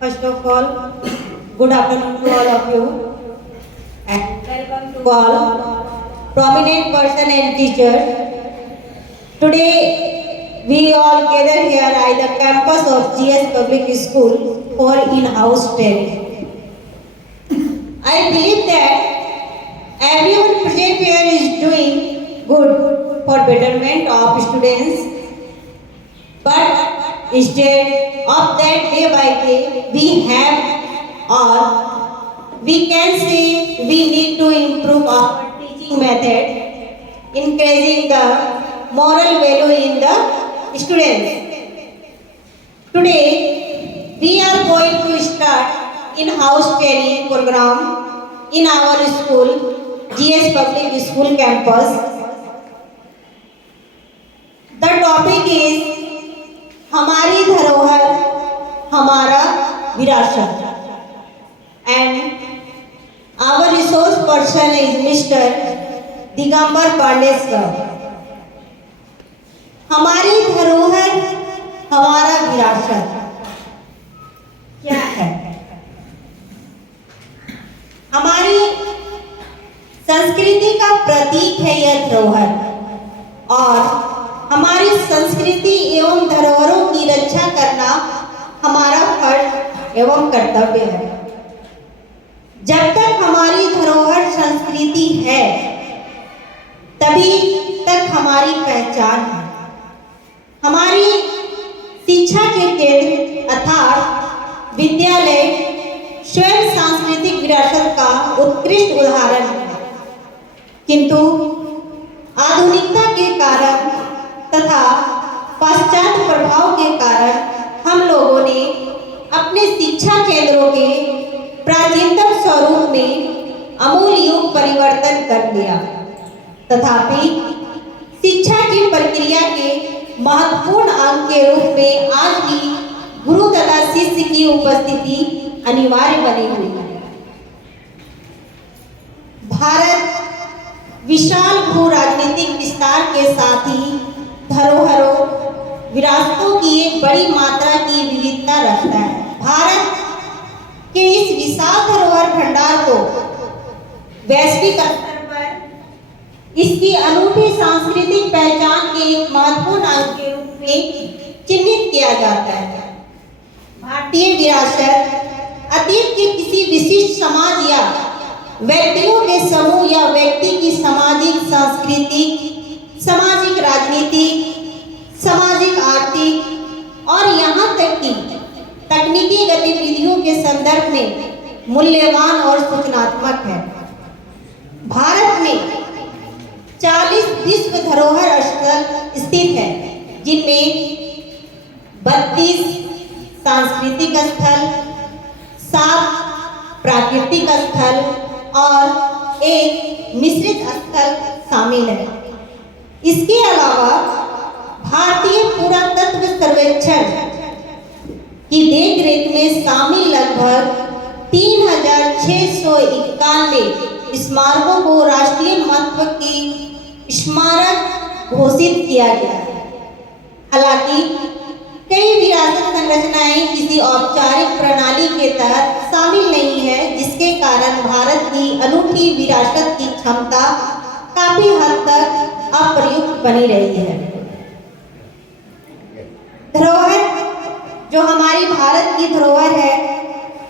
First of all, good afternoon to all of you and welcome to all prominent person and teachers. Today we all gather here at the campus of GS Public School for in-house training. I believe that everyone present here is doing good for betterment of students, but instead of that, day by day we have, or we can say we need to improve our teaching method, increasing the moral value in the students. Today we are going to start in-house training program in our school, GS Public School campus. The topic is हमारी धरोहर हमारा विरासत and our resource person is Mr. Digambar Pandey sir. हमारी धरोहर हमारा विरासत क्या है? हमारी संस्कृति का प्रतीक है यह धरोहर और हमारी संस्कृति एवं धरोहरों की रक्षा करना हमारा फर्ज एवं कर्तव्य है. जब तक हमारी धरोहर संस्कृति है तभी तक हमारी पहचान है. हमारी शिक्षा के केंद्र अर्थात विद्यालय स्वयं सांस्कृतिक विरासत का उत्कृष्ट उदाहरण है, किंतु आधुनिकता के कारण तथा पाश्चात्य प्रभाव के कारण हम लोगों ने अपने शिक्षा केंद्रों के प्राचीनतम स्वरूप में आमूल युग परिवर्तन कर लिया. तथापि शिक्षा की प्रक्रिया के महत्वपूर्ण अंग के रूप में आज भी गुरु तथा शिष्य की उपस्थिति अनिवार्य बनी हुई है. भारत विशाल भू राजनीतिक विस्तार के साथ ही धरोहरों विरासतों की एक बड़ी मात्रा की विविधता रखता है. भारत के इस विशाल धरोहर भंडार को वैश्विक स्तर पर इसकी अनूठी सांस्कृतिक पहचान के एक महत्वपूर्ण अंग के रूप में चिन्हित किया जाता है. भारतीय विरासत अतीत के किसी विशिष्ट समाज या व्यक्तियों के समूह या व्यक्ति की सामाजिक सांस्कृतिक सामाजिक राजनीतिक सामाजिक आर्थिक और यहाँ तक कि तकनीकी गतिविधियों के संदर्भ में मूल्यवान और सूचनात्मक है. भारत में 40 विश्व धरोहर स्थल स्थित है, जिनमें 32 सांस्कृतिक स्थल, 7 प्राकृतिक स्थल और एक मिश्रित स्थल शामिल है. इसके अलावा भारतीय पुरातत्व सर्वेक्षण की देखरेख में शामिल लगभग 3691 स्मारकों को राष्ट्रीय महत्व की स्मारक घोषित किया गया है. हालांकि कई विरासत संरचनाएं किसी औपचारिक प्रणाली के तहत शामिल नहीं है, जिसके कारण भारत की अनूठी विरासत की क्षमता काफी हद तक अप्रयुक्त बनी रही है. धरोहर जो हमारी भारत की धरोहर है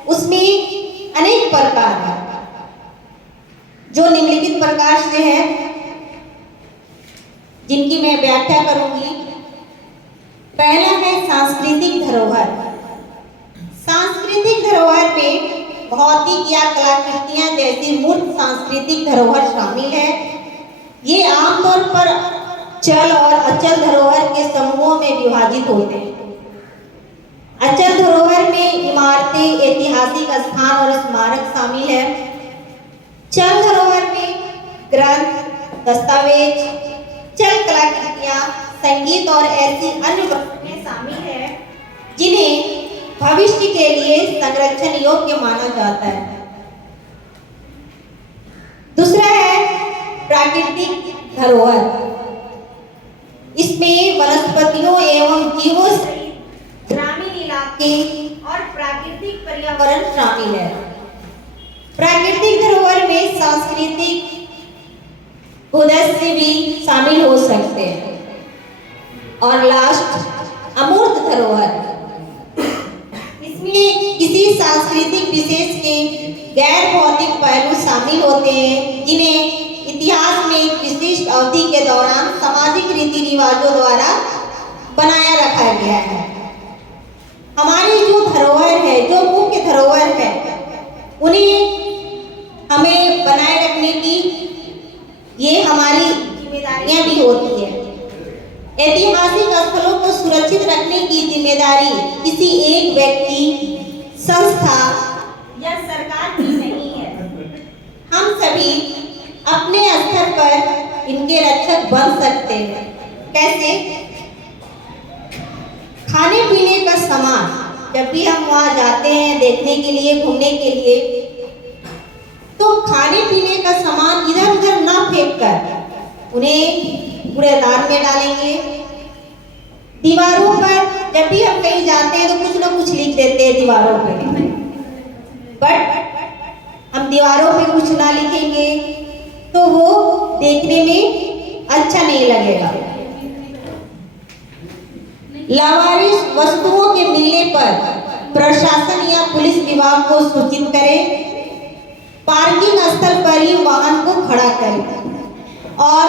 उसमें अनेक प्रकार है, जो निम्नलिखित प्रकार से है, जिनकी मैं व्याख्या करूंगी. पहला है सांस्कृतिक धरोहर. सांस्कृतिक धरोहर में भौतिक या कलाकृतियां जैसी मूर्त सांस्कृतिक धरोहर शामिल है. ये आमतौर पर चल और अचल धरोहर के समूहों में विभाजित होते हैं. अचल धरोहर में इमारतें, ऐतिहासिक स्थान और स्मारक शामिल है. चल धरोहर में ग्रंथ, दस्तावेज, चल कलाकृतियां, संगीत और ऐसी अन्य वस्तुएं शामिल है जिन्हें भविष्य के लिए संरक्षण योग्य माना जाता है. दूसरा है प्राकृतिक धरोहर. इसमें वनस्पतियों एवं जीवों सहित ग्रामीण इलाके और प्राकृतिक पर्यावरण शामिल है। प्राकृतिक धरोहर में सांस्कृतिक उद्देश्य भी शामिल हो सकते हैं। और लास्ट, अमूर्त धरोहर, इसमें किसी सांस्कृतिक विशेष के गैर भौतिक पहलू शामिल होते हैं जिन्हें इतिहास में एक विशिष्ट अवधि के दौरान सामाजिक रीति रिवाजों द्वारा बनाया रखा गया है। हमारी जो धरोहर है, जो मुख्य धरोहर है, उन्हें हमें बनाए रखने की ये हमारी जिम्मेदारियां भी होती है। ऐतिहासिक स्थलों को सुरक्षित रखने की जिम्मेदारी किसी एक व्यक्ति, संस्था या सरकार की नहीं है। हम सभी अपने स्तर पर इनके रक्षक बन सकते हैं। कैसे? खाने पीने का सामान, जब भी हम वहाँ जाते हैं देखने के लिए, घूमने के लिए, तो खाने पीने का सामान इधर उधर ना फेंक कर उन्हें कूड़ेदान में डालेंगे। दीवारों पर जब भी हम कहीं जाते हैं तो कुछ ना कुछ लिख देते हैं दीवारों पे, बट हम दीवारों पे कुछ ना लिखेंगे तो वो देखने में अच्छा नहीं लगेगा। लावारिस वस्तुओं के मिलने पर प्रशासन या पुलिस विभाग को सूचित करें। पार्किंग स्थल पर ही वाहन को खड़ा करें और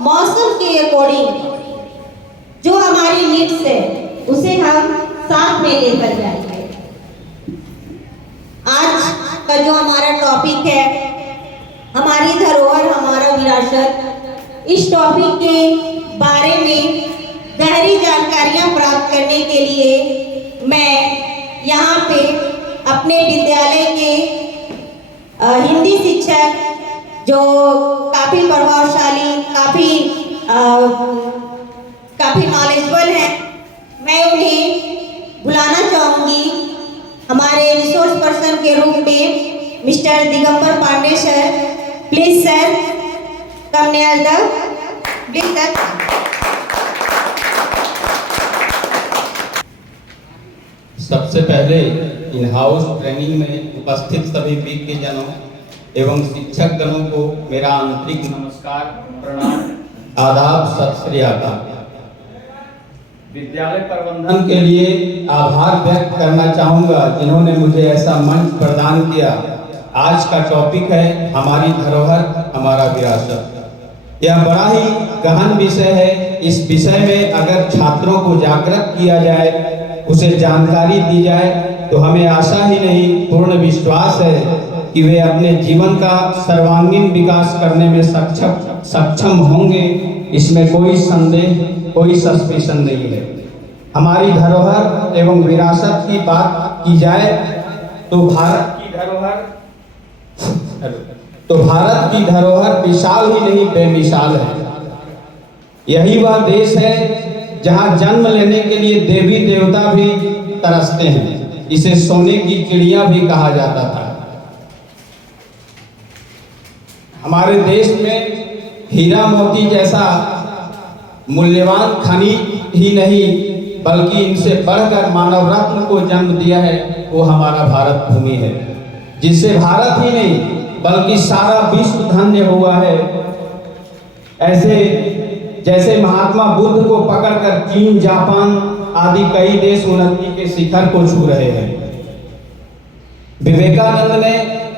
मौसम के अकॉर्डिंग जो हमारी नीड्स है उसे हम साथ में लेकर जाएंगे। आज का जो हमारा टॉपिक है, हमारी धरोहर हमारा विरासत, इस टॉपिक के बारे में गहरी जानकारियां प्राप्त करने के लिए मैं यहाँ पे अपने विद्यालय के हिंदी शिक्षक जो काफ़ी प्रभावशाली, काफ़ी नॉलेजेबल हैं, मैं उन्हें बुलाना चाहूँगी हमारे रिसोर्स पर्सन के रूप में mister Digambar Pandey sir. Please sir, come near the please sir. सबसे पहले इन हाउस ट्रेनिंग में उपस्थित सभी विज्ञजनों एवं शिक्षक गणों को मेरा आंतरिक नमस्कार, प्रणाम, आदाब, सत श्री अकाल। विद्यालय प्रबंधन के लिए आभार व्यक्त करना चाहूँगा जिन्होंने मुझे ऐसा मंच प्रदान किया। आज का टॉपिक है हमारी धरोहर हमारा विरासत। यह बड़ा ही गहन विषय है। इस विषय में अगर छात्रों को जागृत किया जाए, उसे जानकारी दी जाए, तो हमें आशा ही नहीं पूर्ण विश्वास है कि वे अपने जीवन का सर्वांगीण विकास करने में सक्षम होंगे। इसमें कोई संदेह, कोई सस्पेंशन नहीं है। हमारी धरोहर एवं विरासत की बात की जाए तो भारत की धरोहर विशाल ही नहीं बेमिसाल है। यही वह देश है जहां जन्म लेने के लिए देवी देवता भी तरसते हैं। इसे सोने की चिड़िया भी कहा जाता था। हमारे देश में हीरा मोती जैसा मूल्यवान खनिज ही नहीं बल्कि इनसे बढ़कर मानव रत्न को जन्म दिया है, वो हमारा भारत भूमि है, जिससे भारत ही नहीं बल्कि सारा विश्व धन्य हुआ है। ऐसे जैसे महात्मा बुद्ध को पकड़कर चीन, जापान आदि कई देश उन्नति के शिखर को छू रहे हैं। विवेकानंद ने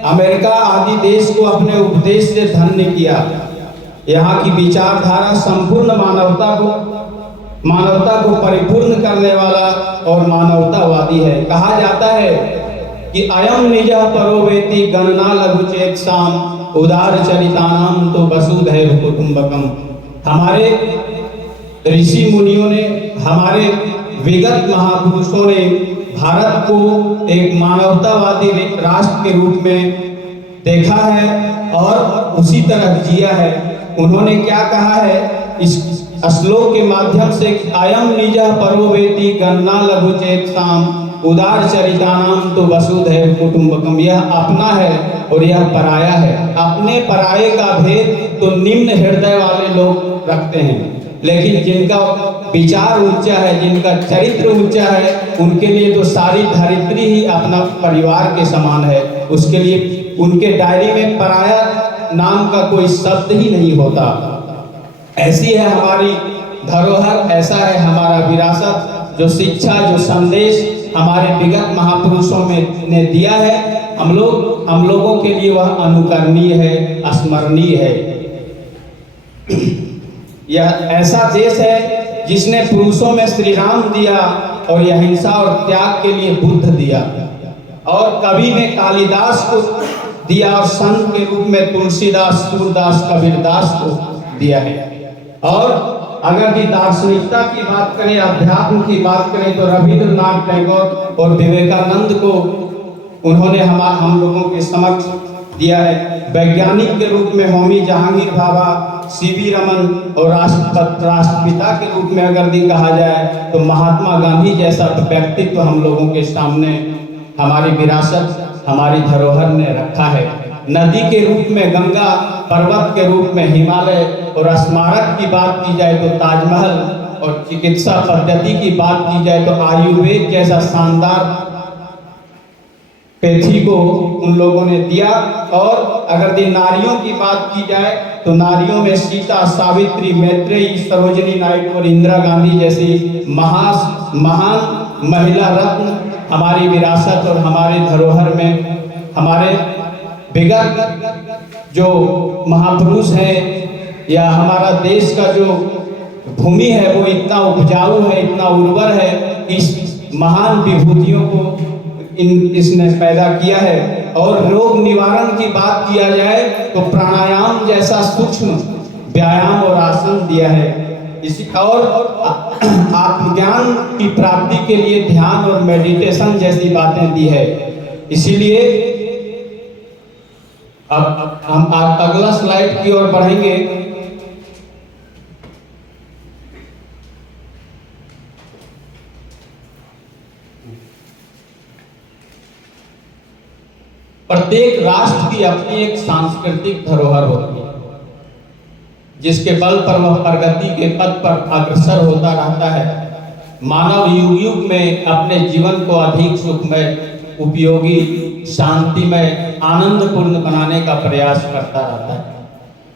अमेरिका आदि देश को अपने उपदेश से धन्य किया। यहाँ की विचारधारा संपूर्ण मानवता को परिपूर्ण करने वाला और मानवतावादी है। कहा जाता है कि अयम निजः परोवेति गणना लघुचेत साम उदार चरितानाम तो वसुधैव कुटुंबकम। हमारे ऋषि मुनियों ने, हमारे विगत महापुरुषों ने भारत को एक मानवतावादी राष्ट्र के रूप में देखा है और उसी तरह जिया है। उन्होंने क्या कहा है इस श्लोक के माध्यम से? अयम निजः परोवेति गणना लघुचेत साम उदार चरितानाम तो वसुधैव कुटुंबकम। यह अपना है और यह पराया है। अपने पराये का भेद तो निम्न हृदय वाले लोग रखते हैं, लेकिन जिनका विचार ऊंचा है, जिनका चरित्र ऊंचा है, उनके लिए तो सारी धरित्री ही अपना परिवार के समान है। उसके लिए उनके डायरी में पराया नाम का कोई शब्द ही नहीं होता। ऐसी है हमारी धरोहर, ऐसा है हमारा विरासत, जो शिक्षा, जो संदेश हमारे विगत महापुरुषों में ने दिया है, हम लोगों के लिए वह अनुकरणीय है, स्मरणीय है। यह ऐसा देश है जिसने पुरुषों में श्री राम दिया और यह अहिंसा और त्याग के लिए बुद्ध दिया, और कवि ने कालिदास को दिया और संत के रूप में तुलसीदास, सूरदास, कबीरदास को दिया है। और अगर भी दार्शनिकता की बात करें, अध्यात्म की बात करें, तो रविंद्रनाथ टैगोर और विवेकानंद को उन्होंने हम लोगों के समक्ष दिया है। वैज्ञानिक के रूप में होमी जहांगीर भाभा, सीवी रमन, और राष्ट्रपिता के रूप में अगर भी कहा जाए तो महात्मा गांधी जैसा व्यक्तित्व हम लोगों के सामने हमारी विरासत, हमारी धरोहर ने रखा है। नदी के रूप में गंगा, पर्वत के रूप में हिमालय, और स्मारक की बात की जाए तो ताजमहल, और चिकित्सा पद्धति की बात की जाए तो आयुर्वेद जैसा शानदार पैथी को उन लोगों ने दिया। और अगर दिन नारियों की बात की जाए तो नारियों में सीता, सावित्री, मैत्रेयी, सरोजिनी नायडू और इंदिरा गांधी जैसी महान महिला रत्न हमारी विरासत और हमारी धरोहर में, हमारे विगत जो महापुरुष हैं, या हमारा देश का जो भूमि है वो इतना उपजाऊ है, इतना उर्वर है, इस महान विभूतियों को इसने पैदा किया है। और रोग निवारण की बात किया जाए तो प्राणायाम जैसा सूक्ष्म व्यायाम और आसन दिया है। इसी और आत्मज्ञान की प्राप्ति के लिए ध्यान और मेडिटेशन जैसी बातें दी है। इसीलिए अब हम अगला स्लाइड की ओर बढ़ेंगे। प्रत्येक राष्ट्र की अपनी एक सांस्कृतिक धरोहर होती है, जिसके बल पर वह प्रगति के पथ पर अग्रसर होता रहता है। मानव युग युग में अपने जीवन को अधिक सुखमय, उपयोगी, शांतिमय, आनंदपूर्ण बनाने का प्रयास करता रहता है।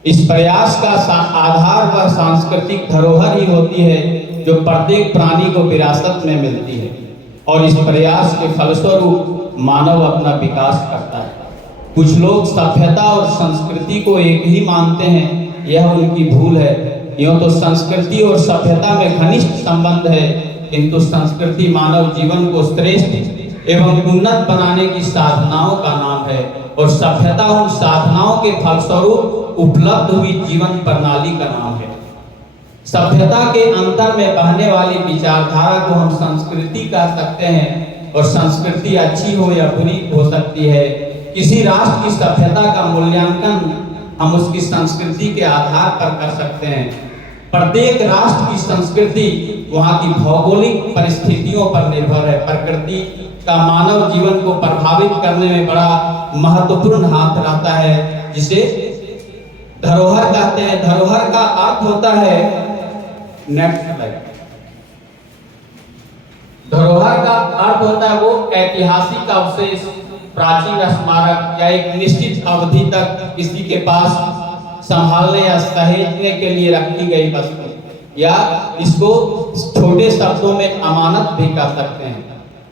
इस प्रयास का आधार वह सांस्कृतिक धरोहर ही होती है जो प्रत्येक प्राणी को विरासत में मिलती है, और इस प्रयास के फलस्वरूप मानव अपना विकास करता है। कुछ लोग सभ्यता और संस्कृति को एक ही मानते हैं, यह उनकी भूल है। यूं तो संस्कृति और सभ्यता में घनिष्ठ संबंध है, किंतु संस्कृति मानव जीवन को श्रेष्ठ एवं उन्नत बनाने की साधनाओं का नाम है, और सभ्यता उन साधनाओं के फलस्वरूप उपलब्ध हुई जीवन प्रणाली का नाम है। सभ्यता के अंतर में बहने वाली विचारधारा को हम संस्कृति कह सकते हैं, और संस्कृति अच्छी हो या बुरी हो सकती है। किसी राष्ट्र की सभ्यता का मूल्यांकन हम उसकी संस्कृति के आधार पर कर सकते हैं। प्रत्येक राष्ट्र की संस्कृति वहाँ की भौगोलिक परिस्थितियों पर निर्भर है। प्रकृति का मानव जीवन को प्रभावित करने में बड़ा महत्वपूर्ण हाथ रहता है, जिसे धरोहर कहते हैं। धरोहर का अर्थ होता है, नेक्स्ट स्लाइड। धरोहर का अर्थ होता है वो ऐतिहासिक अवशेष, प्राचीन स्मारक, या एक निश्चित अवधि तक किसी के पास संभालने या सहेजने के लिए रखी गई वस्तु, या इसको छोटे शब्दों में अमानत भी कह सकते हैं।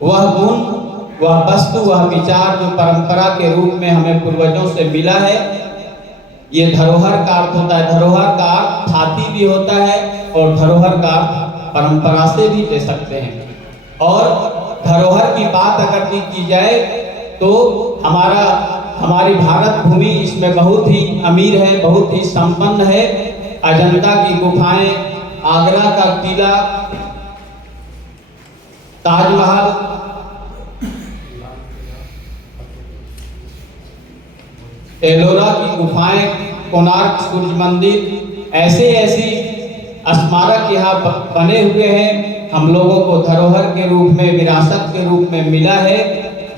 वह गुण, वह वस्तु, वह विचार जो परंपरा के रूप में हमें पूर्वजों से मिला है, ये धरोहर का अर्थ होता है। धरोहर का अर्थ थाती भी होता है, और धरोहर का अर्थ परंपरा से भी ले सकते हैं। और धरोहर की बात अगर भी की जाए तो हमारी भारत भूमि इसमें बहुत ही अमीर है, बहुत ही संपन्न है। अजंता की गुफाएं, आगरा का किला, ताजमहल, एलोरा की गुफाएं, कोणार्क सूर्य मंदिर, ऐसी स्मारक यहाँ बने हुए हैं। हम लोगों को धरोहर के रूप में, विरासत के रूप में मिला है,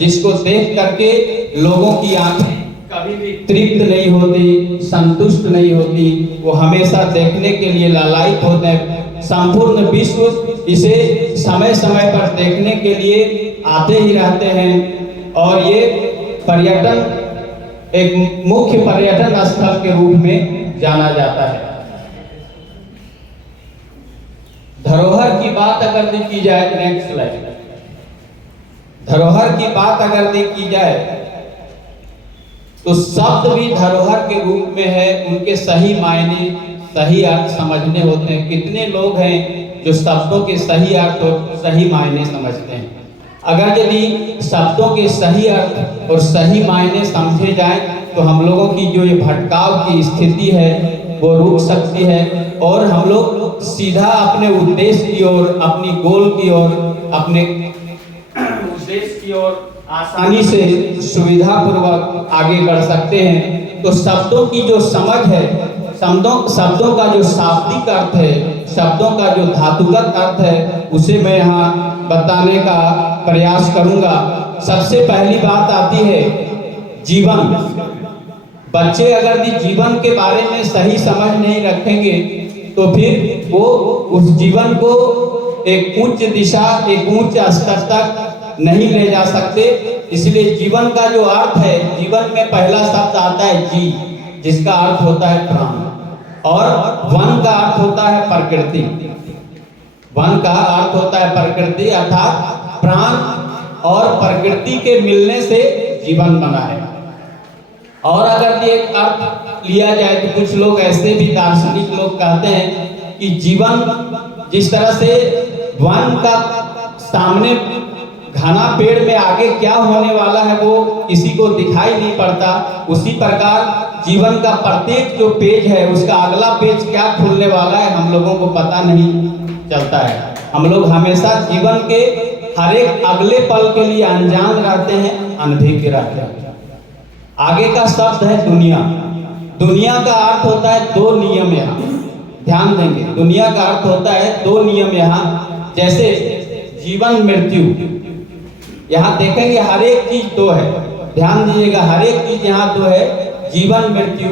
जिसको देख करके लोगों की आंखें कभी भी तृप्त नहीं होती, संतुष्ट नहीं होती। वो हमेशा देखने के लिए लालायित होते हैं। संपूर्ण विश्व इसे समय समय पर देखने के लिए आते ही रहते हैं और ये पर्यटन एक मुख्य पर्यटन स्थल के रूप में जाना जाता है। धरोहर की बात अगर की जाए, नेक्स्ट स्लाइड। धरोहर की बात अगर की जाए तो शब्द भी धरोहर के रूप में है। उनके सही मायने, सही अर्थ समझने होते हैं। कितने लोग हैं जो शब्दों के सही अर्थ और सही मायने समझते हैं। अगर यदि शब्दों के सही अर्थ और सही मायने समझे जाएं तो हम लोगों की जो ये भटकाव की स्थिति है वो रुक सकती है और हम लोग सीधा अपने उद्देश्य की ओर, अपनी गोल की ओर, अपने उद्देश्य की ओर आसानी से सुविधा पूर्वक आगे बढ़ सकते हैं। तो शब्दों की जो समझ है, शब्दों का जो शाब्दिक अर्थ है, शब्दों का जो धातुगत अर्थ है, उसे मैं यहाँ बताने का प्रयास करूंगा। सबसे पहली बात आती है जीवन। बच्चे अगर जीवन के बारे में सही समझ नहीं रखेंगे तो फिर वो उस जीवन को एक उच्च दिशा, एक उच्च स्तर तक नहीं ले जा सकते। इसलिए जीवन का जो अर्थ है, जीवन में पहला शब्द आता है जी, जिसका अर्थ होता है प्राण, और वन का अर्थ होता है प्रकृति। वन का अर्थ होता है प्रकृति, अर्थात प्राण और प्रकृति के मिलने से जीवन बना है। और अगर ये अर्थ लिया जाए तो कुछ लोग ऐसे भी दार्शनिक लोग कहते हैं कि जीवन जिस तरह से वन का सामने घना पेड़ में आगे क्या होने वाला है वो किसी को दिखाई नहीं पड़ता, उसी प्रकार जीवन का प्रत्येक जो पेज है उसका अगला पेज क्या खुलने वाला है हम लोगों को पता नहीं चलता है। हम लोग हमेशा जीवन के हर एक अगले पल के लिए अनजान रहते हैं, अनभिज्ञ रहते हैं। आगे का शब्द है दुनिया। दुनिया का अर्थ होता है दो नियम। यहाँ ध्यान देंगे, दुनिया का अर्थ होता है दो नियम। यहाँ जैसे जीवन मृत्यु, यहाँ देखेंगे हर एक चीज दो है। ध्यान दीजिएगा, हर एक चीज यहाँ दो है, जीवन मृत्यु,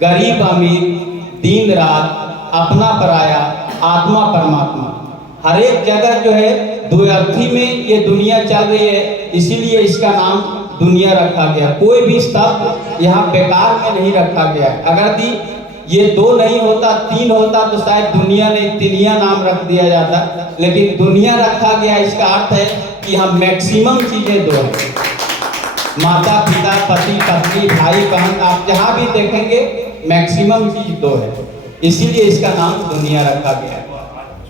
गरीब अमीर, दिन रात, अपना पराया, आत्मा परमात्मा। हर एक जगह जो है द्वैर्थी में ये दुनिया चल रही है, इसीलिए इसका नाम दुनिया रखा गया। कोई भी शब्द यहाँ बेकार में नहीं रखा गया। अगर ये दो नहीं होता, तीन होता तो शायद दुनिया नहीं तिनिया नाम रख दिया जाता, लेकिन दुनिया रखा गया। इसका अर्थ है कि हम मैक्सिमम चीजें दो हैं। माता पिता, पति पत्नी, भाई बहन, आप जहाँ भी देखेंगे मैक्सिमम चीज दो है, इसीलिए इसका नाम दुनिया रखा गया है।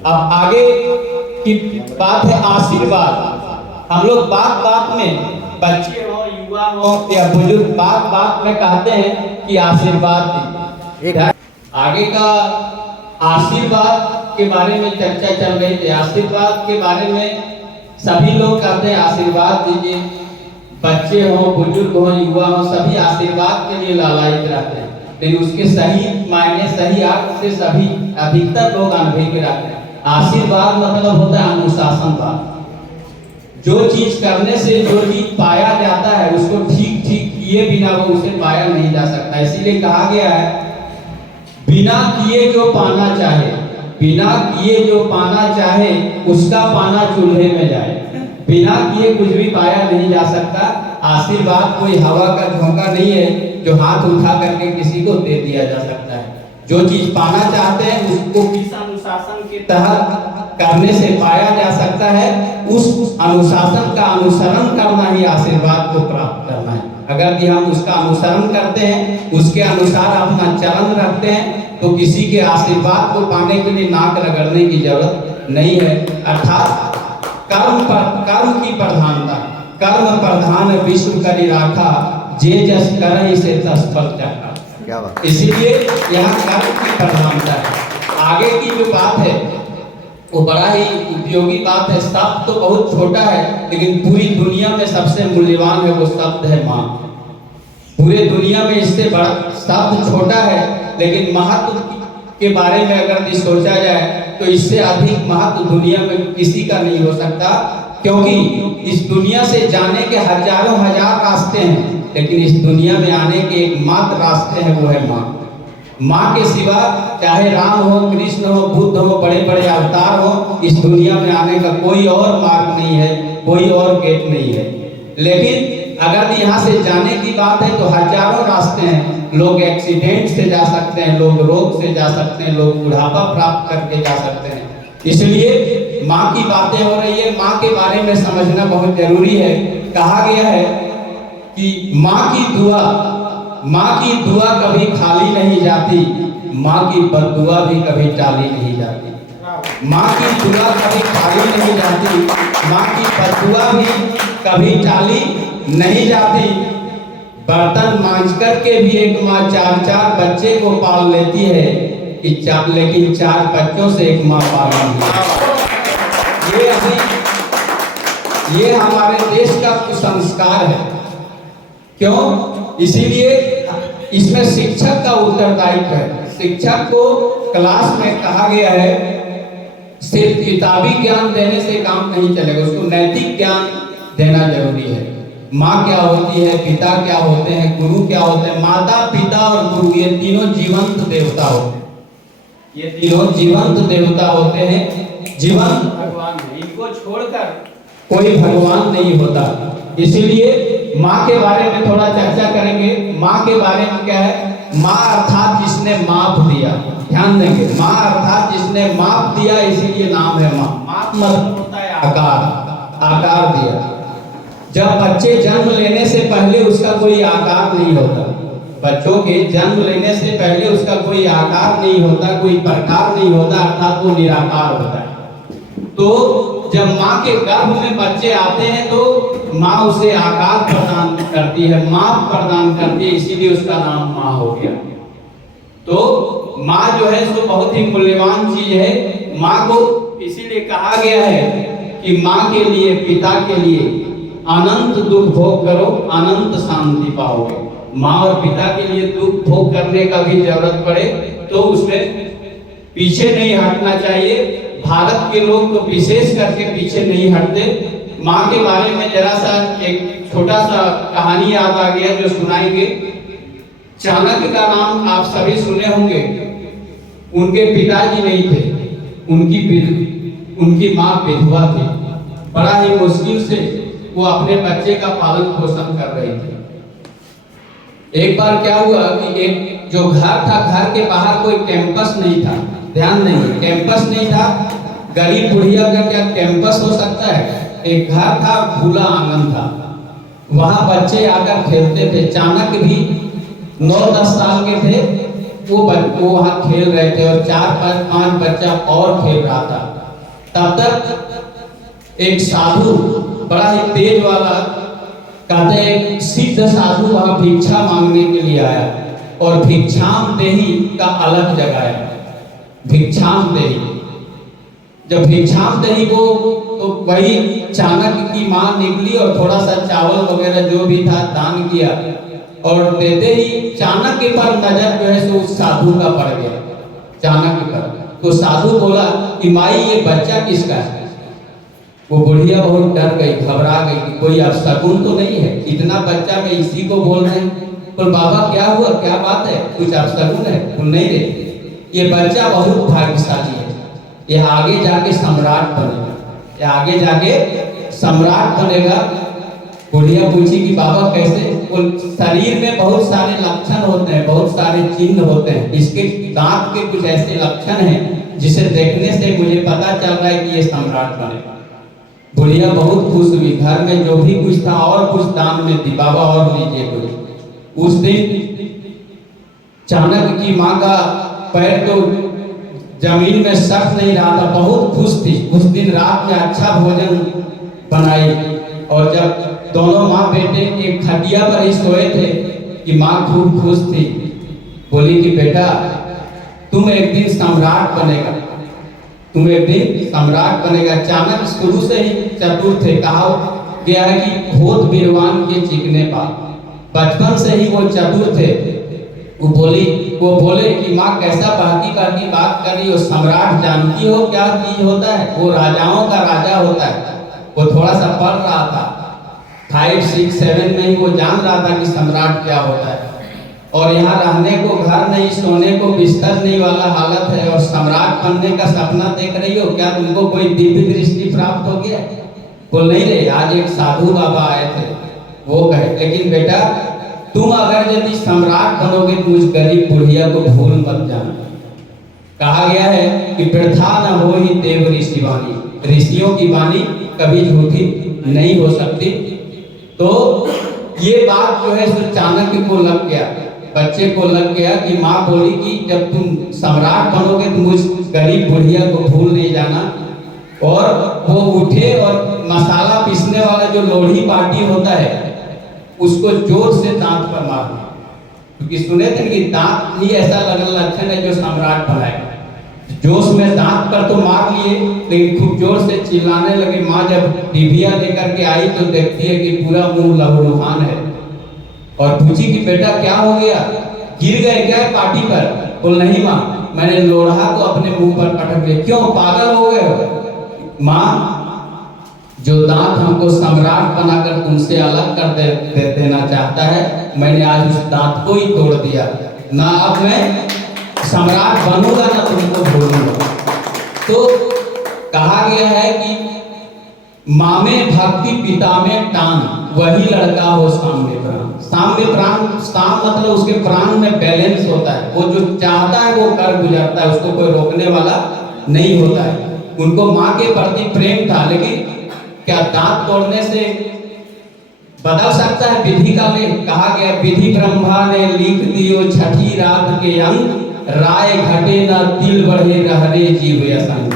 अब आगे की बात है आशीर्वाद। हम लोग बात बात में, बच्चे हो, युवा हो या बुजुर्ग, बात बात में कहते हैं कि आशीर्वाद दी। आगे का आशीर्वाद के बारे में चर्चा चल रही थी। आशीर्वाद के बारे में सभी लोग कहते हैं आशीर्वाद दीजिए। बच्चे हो, बुजुर्ग हो, युवा हो, सभी आशीर्वाद के लिए लालायित रहते हैं, लेकिन उसके सही मायने, सही अर्थ से सभी अधिकतर लोग अनभिज्ञ रहते हैं। आशीर्वाद मतलब होता है अनुशासनवाद। जो चीज करने से जो चीज पाया जाता है उसको ठीक ठीक किए बिना वो उसे पाया नहीं जा सकता। इसीलिए कहा गया है बिना किए जो पाना चाहे, बिना किए जो पाना चाहे उसका पाना चूल्हे में जाए। बिना किए कुछ भी पाया नहीं जा सकता। आशीर्वाद कोई हवा का झोंका नहीं है जो हाथ उठा करके किसी को दे दिया जा सकता है। जो चीज पाना चाहते हैं उसको किस अनुशासन के तहत करने से पाया जा सकता है, उस अनुशासन का अनुसरण करना ही आशीर्वाद को प्राप्त करना है। अगर कि हम उसका अनुसरण करते हैं, उसके अनुसार अपना चलन रखते हैं, तो किसी के आशीर्वाद को पाने के लिए नाक रगड़ने की जरूरत नहीं है। अर्थात कर्म की प्रधानता, कर्म प्रधान विश्व करी राखा, जे जस करहि से तस फल चाहा। इसीलिए यहाँ कर्म की प्रधानता है। आगे की जो बात है वो बड़ा ही उपयोगी बात है। शब्द तो बहुत छोटा है, लेकिन पूरी दुनिया में सबसे मूल्यवान है वो शब्द है माँ। पूरे दुनिया में इससे बड़ा शब्द छोटा है, लेकिन महत्व के बारे में अगर सोचा जाए तो इससे अधिक महत्व दुनिया में किसी का नहीं हो सकता। क्योंकि इस दुनिया से जाने के हजारों हजार रास्ते हैं, लेकिन इस दुनिया में आने के एकमात्र रास्ते हैं, वो है माँ। माँ के सिवा चाहे राम हो, कृष्ण हो, बुद्ध हो, बड़े बड़े अवतार हो, इस दुनिया में आने का कोई और मार्ग नहीं है, कोई और गेट नहीं है। लेकिन अगर यहाँ से जाने की बात है तो हजारों रास्ते हैं। लोग एक्सीडेंट से जा सकते हैं, लोग रोग से जा सकते हैं, लोग बुढ़ापा प्राप्त करके जा सकते हैं। इसलिए माँ की बातें हो रही है, माँ के बारे में समझना बहुत जरूरी है। कहा गया है कि माँ की दुआ कभी खाली नहीं जाती, माँ की बद्दुआ भी कभी टाली नहीं जाती। माँ की दुआ कभी खाली नहीं जाती, माँ की बद्दुआ भी कभी टाली नहीं जाती। बर्तन मांज करके भी एक माँ 4-4 बच्चे को पाल लेती है, लेकिन 4 बच्चों से एक माँ पाल नहीं। ये हमारे देश का कुसंस्कार है। क्यों? इसीलिए इसमें शिक्षक का उत्तरदायित्व है। शिक्षक को क्लास में कहा गया है सिर्फ किताबी ज्ञान देने से काम नहीं चलेगा, उसको नैतिक ज्ञान देना जरूरी है। माँ क्या होती है, पिता क्या होते हैं, गुरु क्या होते हैं। माता, पिता और गुरु ये तीनों जीवंत देवता होते हैं। ये तीनों जीवंत देवता होते हैं, जीवंत भगवान है। इनको छोड़कर कोई भगवान नहीं होता। इसीलिए माँ के बारे में थोड़ा चर्चा करेंगे। माँ के बारे में क्या है? माँ अर्थात जिसने माप दिया। ध्यान देंगे, माँ अर्थात जिसने माप दिया, इसीलिए नाम है माँ। माप मतलब होता है आकार दिया। जब बच्चे जन्म लेने से पहले उसका कोई आकार नहीं होता, बच्चों के जन्म लेने से पहले उसका कोई आकार नहीं होता, कोई प्रकार नहीं होता, अर्थात वो निराकार होता है। तो जब माँ के गर्भ में बच्चे आते हैं तो माँ उसे आकार प्रदान करती है, माप प्रदान करती है, इसीलिए उसका नाम माँ हो गया। तो माँ जो है सो बहुत ही मूल्यवान चीज है। माँ को इसीलिए कहा गया है कि माँ के लिए, पिता के लिए अनंत दुख भोग करो, अनंत शांति पाओगे। माँ और पिता के लिए दुख भोग करने का भी जरूरत पड़े तो उसमें पीछे नहीं हटना चाहिए। भारत के लोग तो विशेष करके पीछे नहीं हटते। माँ के बारे में जरा सा एक छोटा सा कहानी याद आ गया जो सुनाएंगे। चाणक्य का नाम आप सभी सुने होंगे। उनके पिताजी नहीं थे, उनकी माँ विधवा थी। बड़ा ही मुश्किल से वो अपने बच्चे का पालन पोषण कर रही थी। एक बार क्या हुआ कि एक जो घर था, घर के बाहर कोई कैंपस नहीं था। ध्यान नहीं, कैंपस नहीं था। गरीब बुढ़िया का क्या कैंपस हो सकता है? एक घर था, खुला आंगन था, वहां बच्चे आकर खेलते थे। चाणक्य भी 9-10 साल के थे, वो वहां खेल रहे थे और 4-5 बच्चा और खेल रहा था। तब तक एक साधु, बड़ा ही तेज वाला, कहते हैं सिद्ध साधु वहां भिक्षा मांगने के लिए आया और भिक्षाम देही का अलग जगाया। भिक्षाम देही, जब भिक्षाम देही को तो वही चाणक्य की माँ निकली और थोड़ा सा चावल वगैरह जो भी था दान किया और देते ही चाणक्य पर नजर जो है सो उस साधु का पड़ गया, चाणक्य पर। तो साधु बोला कि माई ये बच्चा किसका है? वो बुढ़िया बहुत डर गई, घबरा गई कि कोई अपशकुन तो नहीं है, इतना बच्चा में इसी को बोल रहे हैं। तो बाबा क्या हुआ, क्या बात है, कुछ अपशकुन है? तुम नहीं दे, ये बच्चा बहुत भाग्यशाली है, ये आगे जाके सम्राट बनेगा, ये आगे जाके सम्राट बनेगा। बुढ़िया पूछी कि बाबा कैसे? वो शरीर में बहुत सारे लक्षण होते हैं, बहुत सारे चिन्ह होते हैं, इसके दांत के कुछ ऐसे लक्षण हैं जिसे देखने से मुझे पता चल रहा है कि ये सम्राट बनेगा। बुढ़िया बहुत खुश हुई, घर में जो भी कुछ था और कुछ दान में दी, बाबा और लीजिए कुछ। उस दिन चाणक्य की माँ का पैर तो जमीन में सट नहीं रहा था, बहुत खुश थी। उस दिन रात में अच्छा भोजन बनाई और जब दोनों माँ बेटे एक खटिया पर ही सोए थे कि माँ खूब खुश थी। बोली कि बेटा तुम एक दिन सम्राट बनेगा, तुम एक दिन सम्राट बनेगा। चाणक्य शुरू से ही चतुर थे, कहा गया है कि होत बीरवान के चिकने पा, बचपन से ही वो चतुर थे। वो बोले कि माँ कैसा बहकी बहकी बात कर रही हो, सम्राट जानती हो क्या चीज होता है? वो राजाओं का राजा होता है। वो थोड़ा सा पढ़ रहा था, 5, 6, 7 में ही वो जान रहा था कि सम्राट क्या होता है। और यहाँ रहने को घर नहीं, सोने को बिस्तर नहीं वाला हालत है, और सम्राट बनने का सपना देख रही हो। क्या तुमको कोई दिव्य दृष्टि प्राप्त हो गया? बोल नहीं रहे। आज एक साधु बाबा आए थे, वो कहे लेकिन बेटा तुम अगर यदि सम्राट बनोगे तो उस गरीब बुढ़िया को भूल मत जाना। कहा गया है कि प्रथा न हो ही देव ऋषि वाणी, ऋषियों की वाणी कभी झूठी नहीं हो सकती। तो ये बात जो है सो चाणक्य को लग गया, बच्चे को लग गया कि माँ बोली कि जब तुम सम्राट बनोगे तो मुझ गरीब बुढ़िया को भूल नहीं जाना। और वो उठे और मसाला पीसने वाला जो लोढ़ी पार्टी होता है उसको जोर से दांत पर मारना, क्योंकि सुने थे कि दांत ही ऐसा लगन लक्षण है जो सम्राट बनाएगा। जोश में दांत पर तो मार लिए, लेकिन खूब जोर से चिल्लाने लगे। माँ जब डिबिया लेकर के आई तो देखती है कि पूरा मुंह लहूलुहान है, और पूछी कि बेटा क्या हो गया, गिर गए क्या पार्टी पर? बोल नहीं माँ, मैंने लोढ़ा को अपने मुंह पर पटक दिया। क्यों, पागल हो गए हो? माँ, जो दांत हमको सम्राट बनाकर तुमसे अलग कर देना चाहता है, मैंने आज उस दांत को ही तोड़ दिया। ना अब मैं सम्राट बनूंगा ना तुमको भूलूंगा। तो कहा गया है कि माँ में भक्ति पिता में टान, वही लड़का हो साम्य प्राण। साम्य प्राण, साम मतलब उसके प्राण में बैलेंस होता है। वो जो चाहता है वो कर गुजरता है, उसको कोई रोकने वाला नहीं होता है। उनको माँ के प्रति प्रेम था, लेकिन क्या दांत तोड़ने से बदल सकता है विधि का लेख? कहा गया विधि ब्रह्मा ने लिख दियो छठी रात के अंग, राय घटे न तिल बढ़े रहरे जीव असंग।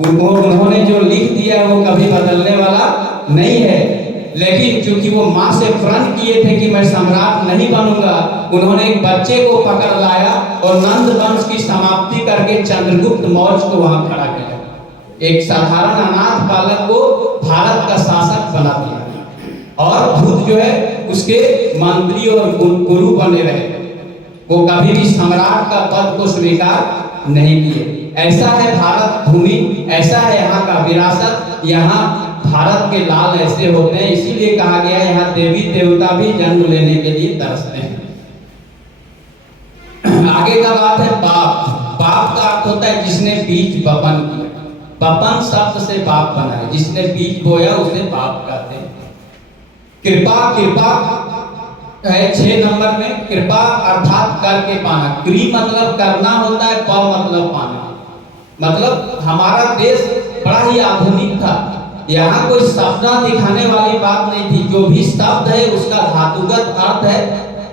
उन्होंने जो लिख दिया वो कभी बदलने वाला नहीं है। लेकिन चूंकि वो माँ से प्रण किए थे कि मैं सम्राट नहीं बनूंगा, उन्होंने एक बच्चे को पकड़ लाया और नंद वंश की समाप्ति करके चंद्रगुप्त मौर्य को वहां खड़ा किया। एक साधारण अनाथ बालक को भारत का शासक बना दिया, और बुद्ध जो है उसके मंत्री और गुरु बने रहे। वो कभी भी सम्राट का पद को स्वीकार नहीं किए। ऐसा है भारत भूमि, ऐसा है यहाँ का विरासत। यहाँ भारत के लाल ऐसे होते हैं, इसीलिए कहा गया है यहाँ देवी देवता भी जन्म लेने के लिए तरसते हैं। आगे का बात है बाप। बाप का अर्थ होता है जिसने बीज बपन किया। बपन शब्द से बाप बना है, जिसने बीज बोया उसे बाप कहते हैं। कृपा, कृपा है 6 नंबर में। कृपा अर्थात करके पाना। क्री मतलब करना होता है, प मतलब पाना। मतलब हमारा देश बड़ा ही आधुनिक था, यहाँ कोई शब्द दिखाने वाली बात नहीं थी। जो भी शब्द है उसका धातुगत अर्थ है।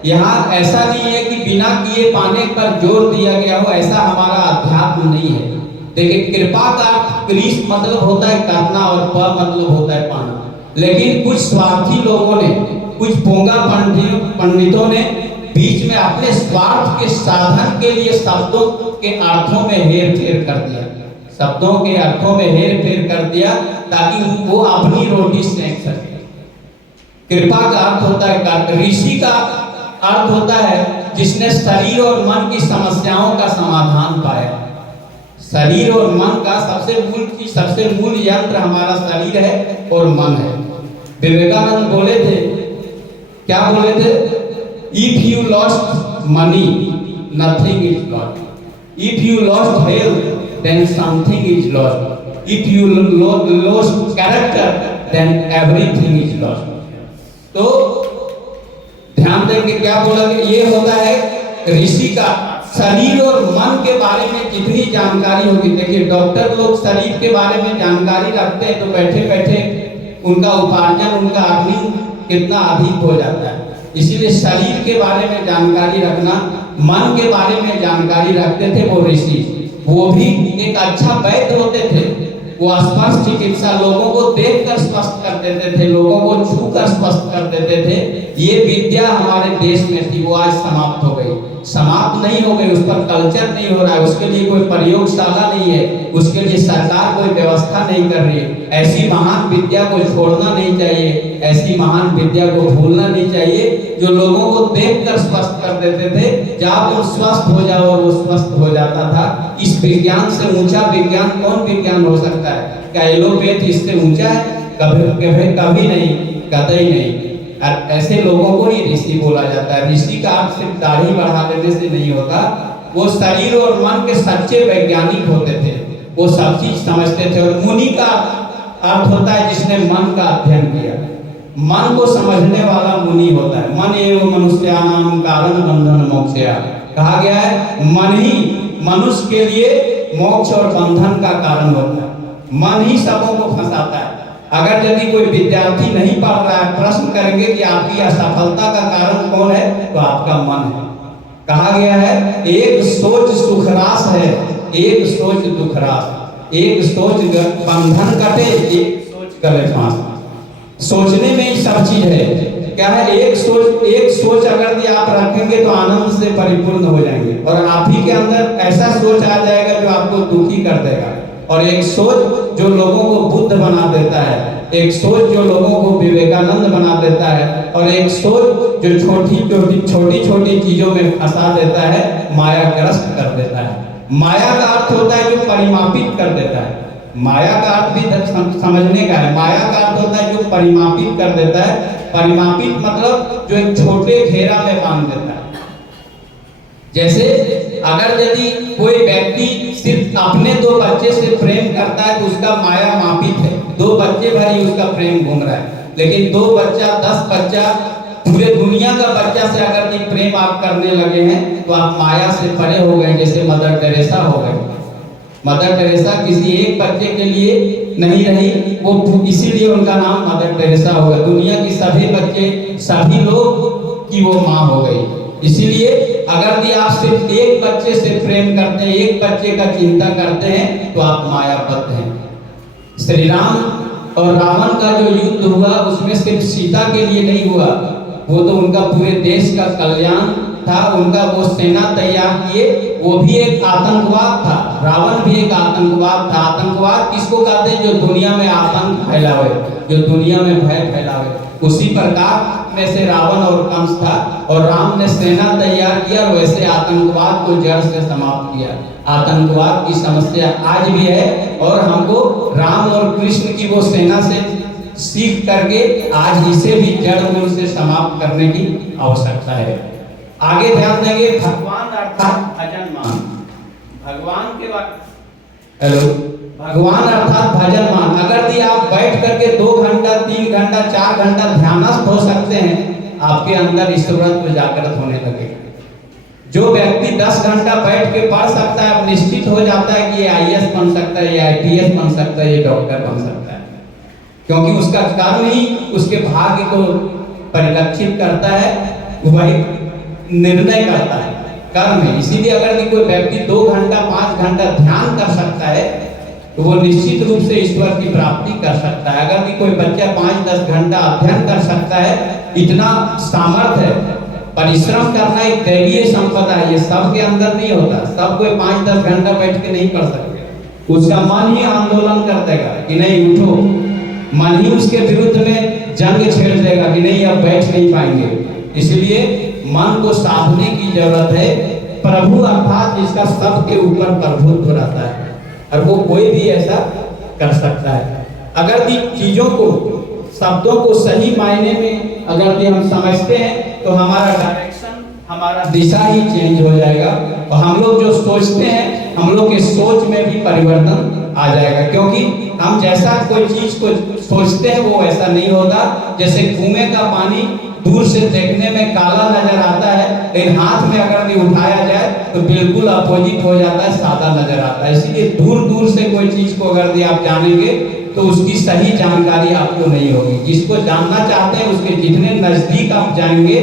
यहाँ ऐसा नहीं है कि बिना किए पाने पर जोर दिया गया हो, ऐसा हमारा अध्यात्म नहीं है। देखिए कृपा का अर्थ क्रीस मतलब होता है करना, और प मतलब होता है पाना। लेकिन कुछ स्वार्थी लोगों ने, कुछ पोंगा पंडितों ने बीच में अपने स्वार्थ के साधन के लिए शब्दों के अर्थों में हेर फेर कर दिया। शब्दों के अर्थों में हेर फेर कर दिया ताकि वो अपनी रोटी सेंक सके। कृपा का अर्थ होता है कर। ऋषि का अर्थ होता है जिसने शरीर और मन की समस्याओं का समाधान पाया। शरीर और मन का सबसे मूल यंत्र हमारा शरीर है और मन है। विवेकानंद बोले थे, क्या बोले थे? If you lost money nothing is lost, if you lost health then something is lost, if you lost character then everything is lost. तो ध्यान देंगे क्या बोला कि ये होता है ऋषि का। शरीर और मन के बारे में जितनी जानकारी होगी, देखिए डॉक्टर लोग शरीर के बारे में जानकारी रखते हैं तो बैठे बैठे उनका उपार्जन, उनका अर्निंग कितना अधिक हो जाता है। इसीलिए शरीर के बारे में जानकारी रखना, मन के बारे में जानकारी रखते थे वो ऋषि। वो भी एक अच्छा वैद्य होते थे। वो स्पष्ट चिकित्सा, लोगों को देखकर स्पष्ट कर देते थे, लोगों को छूकर स्पष्ट कर देते थे। ये विद्या हमारे देश में थी, वो आज समाप्त हो गई। समाप्त नहीं हो गई, उस पर कल्चर नहीं हो रहा है, उसके लिए कोई प्रयोगशाला नहीं है, उसके लिए सरकार कोई व्यवस्था नहीं कर रही है। ऐसी महान विद्या को छोड़ना नहीं चाहिए, ऐसी महान विद्या को भूलना नहीं चाहिए, जो लोगों को देखकर स्वस्थ कर देते थे। जब तुम स्वस्थ हो जाओ और वो स्वस्थ हो जाता था। इस विज्ञान से ऊंचा विज्ञान कौन विज्ञान हो सकता है? क्या एलोपैथ इससे ऊंचा है? कभी नहीं। कतई नहीं। और ऐसे लोगों को ही ऋषि बोला जाता है। ऋषि का अर्थ सिर्फ दाढ़ी बढ़ा देने से नहीं होता, वो शरीर और मन के सच्चे वैज्ञानिक होते थे, वो सब चीज समझते थे। और मुनि का अर्थ होता है जिसने मन का अध्ययन किया, मन को समझने वाला मुनि होता है। मन एवं मनुष्यानां कारण बंधन मोक्षया, कहा गया है मन ही मनुष्य के लिए मोक्ष और बंधन का कारण होता है। मन ही सबों को फंसाता है। अगर यदि कोई विद्यार्थी नहीं पढ़ रहा है, प्रश्न करेंगे कि आपकी असफलता का कारण कौन है, तो आपका मन है। कहा गया है एक सोच सुखरास है, एक सोच दुखरास, एक सोच बंधन कटे, एक सोच गले फांस। सोचने में ही सब चीज है। क्या है, एक सोच अगर ये आप रखेंगे तो आनंद से परिपूर्ण हो जाएंगे, और आप ही के अंदर ऐसा सोच आ जाएगा जो आपको दुखी कर देगा। और एक सोच जो लोगों को बुद्ध बना देता है, एक सोच जो लोगों को विवेकानंद बना देता है, और एक सोच जो छोटी छोटी चीजों में फंसा देता है, मायाग्रस्त कर देता है। माया का अर्थ होता है जो परिमापित कर देता है। माया का अर्थ भी समझने का है। माया का अर्थ होता है जो परिमापित कर देता है। परिमापित मतलब जो एक छोटे घेरा में बांध देता है। जैसे अगर यदि कोई व्यक्ति सिर्फ अपने 2 बच्चे से प्रेम करता है तो उसका माया मापित है, 2 बच्चे भर ही उसका प्रेम घूम रहा है। लेकिन 2 बच्चा, 10 बच्चा, पूरे दुनिया का बच्चा से अगर ये प्रेम आप करने लगे हैं तो आप माया से परे हो गए, जैसे मदर टेरेसा हो गए। मदर टेरेसा किसी एक बच्चे के लिए नहीं रही, वो इसीलिए उनका नाम मदर टेरेसा हो गया। दुनिया की सभी बच्चे, सभी लोग की वो माँ हो गई। इसीलिए अगर भी आप सिर्फ एक बच्चे से प्रेम करते हैं, एक बच्चे का चिंता करते हैं, तो आप मायाबद्ध हैं। श्री राम और रावण का जो युद्ध हुआ उसमें सिर्फ सीता के लिए नहीं हुआ, वो तो उनका पूरे देश का कल्याण था। उनका वो सेना तैयार किए, वो भी एक आतंकवाद था। रावण भी एक आतंकवाद था। आतंकवाद किसको कहते हैं? जो दुनिया में आतंक फैलावे, जो दुनिया में भय फैलावे। उसी प्रकार में से रावण और कंस था, और राम ने सेना तैयार किया, वैसे आतंकवाद को जड़ से समाप्त किया। आतंकवाद की समस्या आज भी है, और हमको राम और कृष्ण की वो सेना से सीख करके आज इसे भी जड़ मूल से समाप्त करने की आवश्यकता है। आगे ध्यान देंगे, भगवान अर्थात भजन मान। भगवान के भगवान अर्थात भजन मान। अगर भी आप बैठ करके 2 घंटा, 3 घंटा, 4 घंटा ध्यानस्थ हो सकते हैं, आपके अंदर ईश्वरत्व जागृत होने लगेगा। जो व्यक्ति 10 घंटा बैठ के पढ़ सकता है, अब निश्चित हो जाता है कि ये IAS बन सकता है, ये IPS बन सकता है, ये डॉक्टर बन सकता है, क्योंकि उसका कर्म ही उसके भाग्य को परिलक्षित करता है, वही निर्णय करता है, कर्म है। इसीलिए अगर कोई व्यक्ति 2 घंटा 5 घंटा ध्यान कर सकता है तो वो निश्चित रूप से ईश्वर की प्राप्ति कर सकता है। अगर कोई बच्चा 5-10 घंटा अध्ययन कर सकता है, इतना सामर्थ्य है। परिश्रम करना एक दैवीय संपदा है, ये सबके अंदर नहीं होता। सब कोई 5-10 घंटा बैठ के नहीं कर सकते। उसका मन ही आंदोलन कर देगा कि नहीं उठो, मन ही उसके विरुद्ध में जंग छेड़ देगा कि नहीं अब बैठ नहीं पाएंगे। इसलिए मन को साधने की जरूरत है। प्रभु अर्थात जिसका सबके ऊपर प्रभुत्व रहता है, और वो कोई भी ऐसा कर सकता है। अगर भी चीजों को, शब्दों को सही मायने में अगर भी हम समझते हैं तो हमारा डायरेक्शन, हमारा दिशा ही चेंज हो जाएगा, और हम लोग जो सोचते हैं, हम लोग के सोच में भी परिवर्तन आ जाएगा। क्योंकि हम जैसा कोई चीज को सोचते हैं वो ऐसा नहीं होता। जैसे कुएं का पानी दूर से देखने में काला नजर आता है, लेकिन हाथ में अगर भी उठाया जाए तो बिल्कुल अपोजिट हो जाता है, सादा नजर आता है। इसीलिए दूर दूर से कोई चीज को अगर भी आप जानेंगे तो उसकी सही जानकारी आपको नहीं होगी। जिसको जानना चाहते हैं उसके जितने नजदीक आप जाएंगे,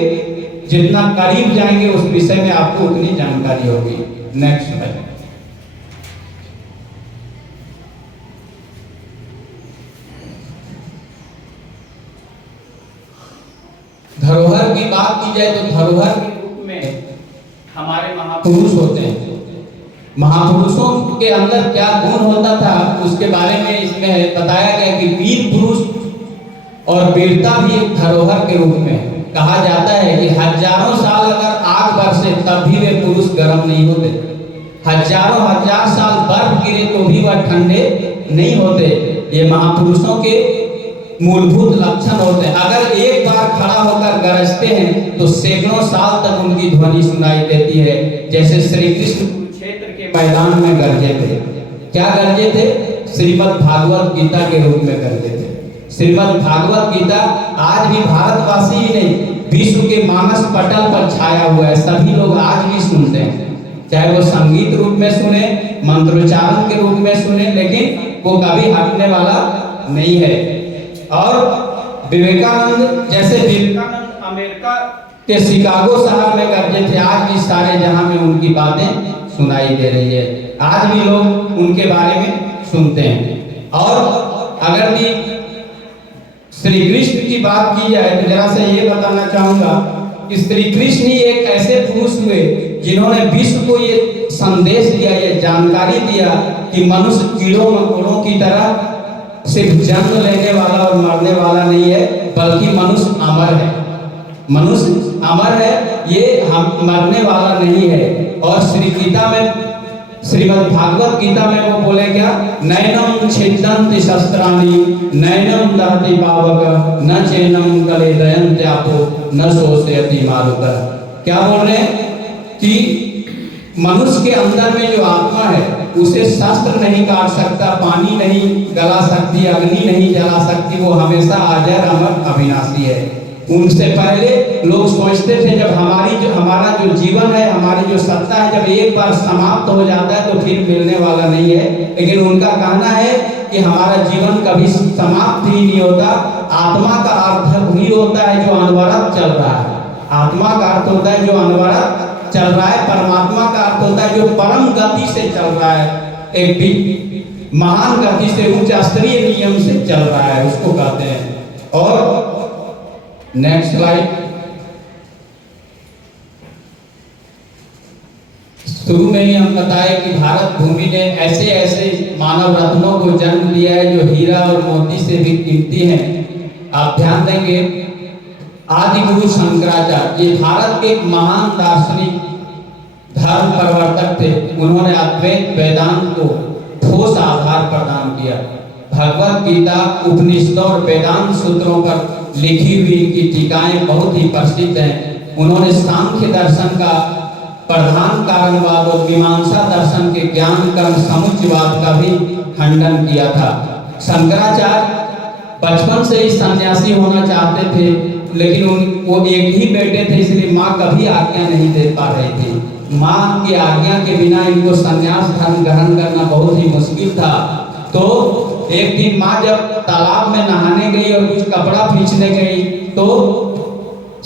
जितना करीब जाएंगे, उस विषय में आपको उतनी जानकारी होगी। नेक्स्ट है, धरोहर की बात की जाए तो धरोहर के रूप में हमारे महापुरुष होते हैं। महापुरुषों के अंदर क्या गुण होता था उसके बारे में इसमें बताया गया कि वीर पुरुष और वीरता भी एक धरोहर के रूप में कहा जाता है कि हजारों साल अगर आग बरसे तब भी वे पुरुष गर्म नहीं होते। हजारों हजार साल बर्फ गिरे तो भी वह ठंडे नहीं होते। ये महापुरुषों के मूलभूत लक्षण होते हैं। अगर एक बार खड़ा होकर गरजते हैं तो सैकड़ों साल तक उनकी ध्वनि सुनाई देती है। जैसे श्री कृष्ण कुरुक्षेत्र के मैदान में गरजे थे। क्या गरजे थे? श्रीमद् भागवत गीता के रूप में गरजे थे। श्रीमद् भागवत गीता आज भी भारतवासी ही नहीं, विश्व के मानस पटल पर छाया हुआ है। सभी लोग आज भी सुनते हैं, चाहे वो संगीत रूप में सुने, मंत्रोच्चारण के रूप में सुने, लेकिन वो कभी हटने वाला नहीं है। और विवेकानंद, जैसे विवेकानंद अमेरिका के शिकागो शहर में गरजे थे, आज भी सारे जहां में उनकी बातें सुनाई दे रही है। आज भी लोग उनके बारे में सुनते हैं। और अगर भी श्री कृष्ण की बात की जाए तो जरा से ये बताना चाहूंगा कि श्री कृष्ण ही एक ऐसे पुरुष हुए जिन्होंने विश्व को ये संदेश दिया, ये जानकारी दिया कि मनुष्य कीड़ों मकोड़ों की तरह सिर्फ जन्म लेने वाला और मरने वाला नहीं है, बल्कि मनुष्य अमर है। मनुष्य अमर है, ये हम मरने वाला नहीं है। और श्री गीता में, श्रीमद् भागवत गीता में वो बोले क्या? नैनम छिद्यन्ति शस्त्राणि नैनम दहति पावक न चैनम कलेदयन्त्यापो न शोषयति मारुतः। क्या बोल रहे हैं कि मनुष्य के अंदर में जो आत्मा है उसे शस्त्र नहीं काट सकता, पानी नहीं गला सकती, अग्नि नहीं जला सकती, वो हमेशा अजर अमर अविनाशी है। उनसे पहले लोग सोचते थे जब हमारा जो जीवन है, हमारी जो सत्ता है, जब एक बार समाप्त हो जाता है तो फिर मिलने वाला नहीं है। लेकिन उनका कहना है कि हमारा जीवन कभी समाप्त ही नहीं होता। आत्मा का अर्थ वही होता है जो अनवरत चल रहा है। आत्मा का अर्थ होता है जो अनवरत चल रहा है। परमात्मा का अर्थ होता है जो परम गति से चल रहा है, एक महान गति से, उच्च स्तरीय नियम से चल रहा है, उसको कहते हैं। और नेक्स्ट स्लाइड। शुरू में ही हम बताए कि भारत भूमि ने ऐसे ऐसे मानव रत्नों को जन्म दिया है जो हीरा और मोती से भी कीमती हैं। आप ध्यान देंगे, आदि गुरु शंकराचार्य ये भारत के एक महान दार्शनिक, धर्म प्रवर्तक थे। उन्होंने अद्वैत वेदांत को ठोस आधार प्रदान किया। भगवत गीता, उपनिषदों और वेदांत सूत्रों पर लिखी हुई इनकी टीकाएं बहुत ही प्रसिद्ध हैं। उन्होंने सांख्य दर्शन का प्रधान कारणवाद और मीमांसा दर्शन के ज्ञान कर्म समुच्चयवाद का भी खंडन किया था। शंकराचार्य बचपन से ही सन्यासी होना चाहते थे, लेकिन वो एक ही बेटे थे, इसलिए माँ कभी आज्ञा नहीं दे पा रही थी। माँ की आज्ञा के बिना इनको सन्यास धर्म ग्रहण करना बहुत ही मुश्किल था। तो एक दिन माँ जब तालाब में नहाने गई और कुछ कपड़ा खींचने गई तो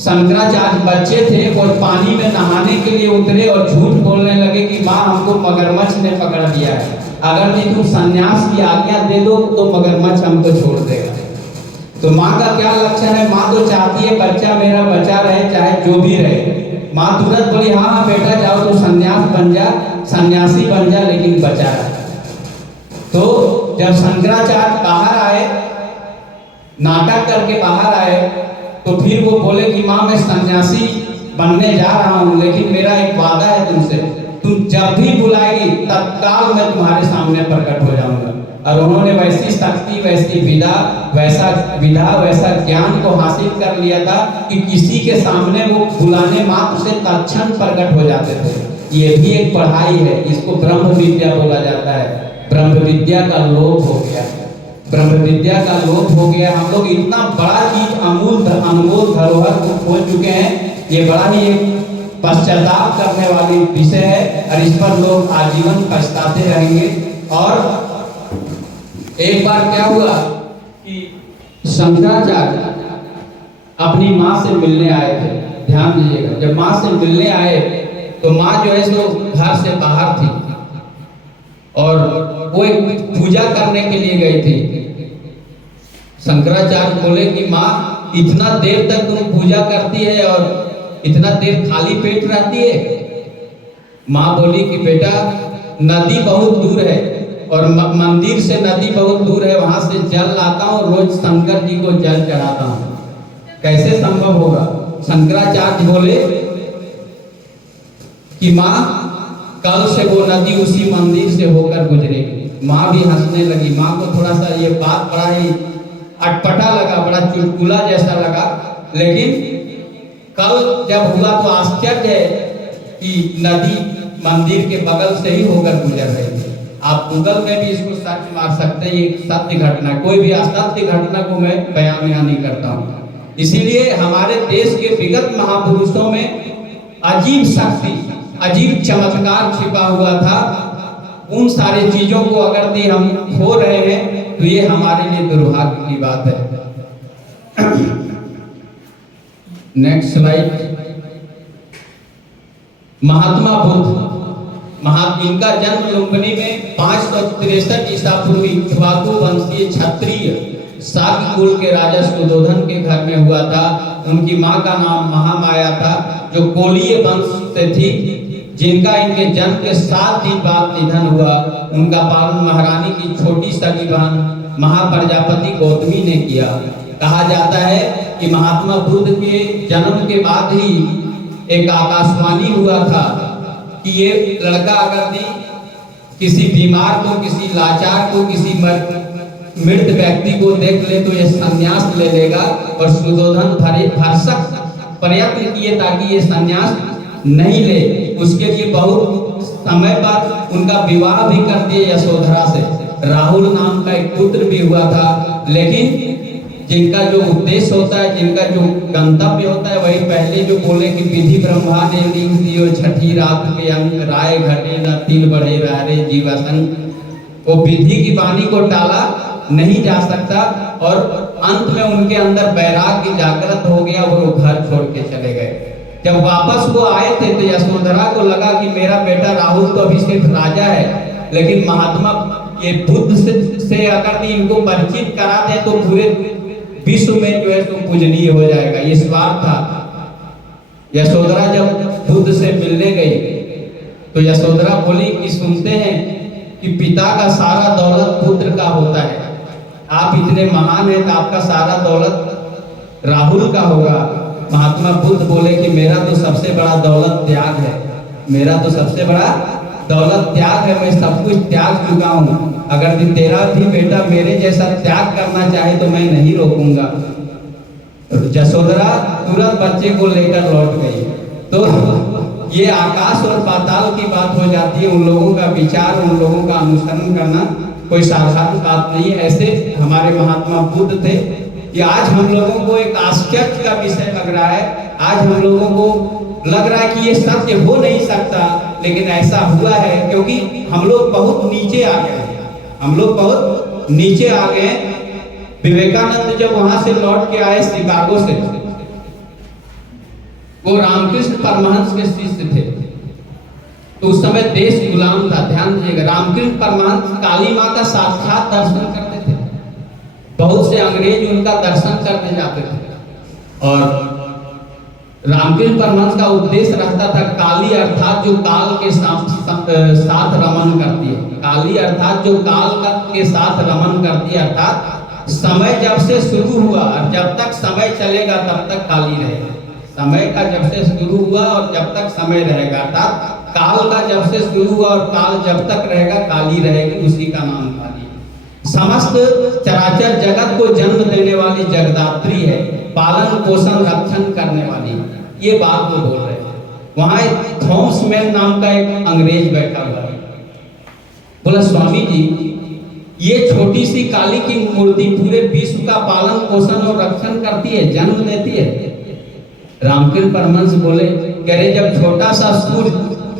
शंकराचार्य बच्चे थे और पानी में नहाने के लिए उतरे और झूठ बोलने लगे कि माँ हमको मगरमच्छ ने पकड़ लिया है, अगर नहीं तुम सन्यास की आज्ञा दे दो तो मगरमच्छ हमको छोड़ देगा। तो माँ का क्या लक्षण है? माँ तो चाहती है बच्चा मेरा बचा रहे, चाहे जो भी रहे। माँ तुरंत बोली हाँ हाँ बेटा जाओ तो सन्यास बन जा, सन्यासी बन जा, लेकिन बचा रहे। तो जब शंकराचार्य बाहर आए, नाटक करके बाहर आए, तो फिर वो बोले कि माँ मैं सन्यासी बनने जा रहा हूँ, लेकिन मेरा एक वादा है तुमसे, तुम जब भी बुलाएगी तत्काल मैं तुम्हारे सामने प्रकट हो जाऊंगा। और उन्होंने वैसी शक्ति, वैसी वैसा ज्ञान को हासिल कर लिया था कि किसी के सामने वो बुलाने मात्र से तत्क्षण प्रकट हो जाते थे। ये भी एक पढ़ाई है, इसको ब्रह्म विद्या बोला जाता है। ब्रह्म विद्या का लोप हो गया, ब्रह्म विद्या का लोप हो गया। हम लोग इतना बड़ा चीज अनमोल धरोहर को खो चुके हैं। ये बड़ा ही एक पश्चाताप करने वाली विषय है और इस पर लोग आजीवन पछताते रहेंगे। और एक बार क्या हुआ कि शंकराचार्य अपनी माँ से मिलने आए थे। ध्यान दीजिएगा, जब माँ से मिलने आए तो माँ जो है सो घर से बाहर थी और वो एक पूजा करने के लिए गई थी। शंकराचार्य बोले कि माँ इतना देर तक तुम पूजा करती है और इतना देर खाली पेट रहती है? माँ बोली कि बेटा नदी बहुत दूर है और मंदिर से नदी बहुत दूर है, वहां से जल लाता हूँ, रोज शंकर जी को जल चढ़ाता हूँ, कैसे संभव होगा? शंकराचार्य बोले कि माँ कल से वो नदी उसी मंदिर से होकर गुजरेगी। माँ भी हंसने लगी। माँ को थोड़ा सा ये बात बड़ा ही अटपटा लगा, बड़ा चुटकुला जैसा लगा। लेकिन कल जब हुआ तो आश्चर्य है कि नदी मंदिर के बगल से ही होकर गुजर रही थी। आप गूगल में भी इसको सर्च मार सकते हैं, ये सत्य घटना। कोई भी असत्य घटना को मैं बयान नहीं करता हूँ। इसीलिए हमारे देश के विगत महापुरुषों में अजीब शक्ति, अजीब चमत्कार छिपा हुआ था। उन सारी चीजों को अगर भी हम खो रहे हैं तो ये हमारे लिए दुर्भाग्य की बात है। Next slide. महात्मा बुद्ध, इनका जन्म लुम्बिनी में 563 ईसा पूर्व इक्ष्वाकु वंशीय क्षत्रिय शाक्य कुल के राजा सुयोधन के घर में हुआ था। उनकी मां का नाम महामाया था, जो कोलीय वंश से थी, जिनका इनके जन्म के 7 दिन बाद निधन हुआ। उनका पालन महारानी की छोटी सगी बहन महाप्रजापति गौतमी ने किया। कहा जाता है कि महात्मा बुद्ध के जन्म के बाद ही एक आकाशवाणी हुआ था कि ये लड़का अगर भी किसी बीमार को, किसी लाचार को, किसी मृत व्यक्ति को देख ले तो ये संन्यास ले लेगा। और सुयोधन भरसक प्रयत्न किए ताकि ये संन्यास नहीं ले। उसके लिए बहुत समय बाद उनका विवाह भी कर दिया यशोधरा से। राहुल नाम का एक पुत्र भी हुआ था। लेकिन जिनका जो उद्देश्य होता है, जिनका जो गंतव्य होता है, वही पहले जो बोले कि विधि ब्रह्मा ने लिंग दियो छठी रात के अंग, राय घटे न तिल बढ़े रे जीवासन। वो विधि की वाणी को टाला नहीं जा सकता। और अंत में उनके अंदर वैराग्य जागृत हो गया, वो घर छोड़ के चले गए। जब वापस वो आए थे तो यशोधरा को लगा कि मेरा बेटा राहुल तो अभी सिर्फ राजा है, लेकिन महात्मा ये बुद्ध से अगर इनको परिचित करा दे तो पूरे विश्व में जो है तो पूजनीय हो जाएगा। ये स्वार्थ था। यशोधरा जब बुद्ध से मिलने गई तो यशोधरा बोली कि सुनते हैं कि पिता का सारा दौलत पुत्र का होता है। आप इतने महान हैं तो आपका सारा दौलत राहुल का होगा। महात्मा बुद्ध बोले कि मेरा तो सबसे बड़ा दौलत त्याग है, मेरा तो सबसे बड़ा दौलत त्याग है। मैं सब कुछ त्याग चुका हूँ। अगर तेरा भी बेटा मेरे जैसा त्याग करना चाहे तो मैं नहीं रोकूंगा। यशोधरा तुरंत बच्चे को लेकर लौट गई। तो ये आकाश और पाताल की बात हो जाती है। उन लोगों का विचार, उन लोगों का अनुसरण करना कोई साधारण बात नहीं है। ऐसे हमारे महात्मा बुद्ध थे कि आज हम लोगों को एक आश्चर्य का विषय लग रहा है। आज हम लोगों को लग रहा है कि ये सत्य हो नहीं सकता, लेकिन ऐसा हुआ है क्योंकि हम लोग बहुत नीचे आ गए। हम लोग बहुत नीचे आ गए। विवेकानंद जब वहां से लौट के आए शिकागो से, वो रामकृष्ण परमहंस के शिष्य थे। तो उस समय देश गुलाम था। ध्यान दीजिएगा, रामकृष्ण परमहंस काली माँ का साक्षात दर्शन करते थे। बहुत से अंग्रेज उनका दर्शन करने जाते थे। और रामकृष्ण परमहंस का उद्देश्य रहता था काली अर्थात जो काल के साथ रमन करती है। काली अर्थात जो काल के साथ रमन करती है, अर्थात समय जब से शुरू हुआ और जब तक समय चलेगा तब तक काली रहेगा। समय का जब से शुरू हुआ और जब तक समय रहेगा, अर्थात काल का जब से शुरू हुआ और काल जब तक रहेगा काली रहेगी, उसी का नाम काली। समस्त चराचर जगत को जन्म देने वाली जगदात्री है, पालन पोषण रक्षण करने वाली। ये बात वो बोल रहे हैं। वहां एक थॉमस मैन नाम का एक अंग्रेज बैठा हुआ है। बोला स्वामी जी, ये छोटी सी काली की मूर्ति पूरे विश्व का पालन पोषण और रक्षण करती है, जन्म देती है। रामकृष्ण परमहंस बोले, कह रहे जब छोटा सा सूर्य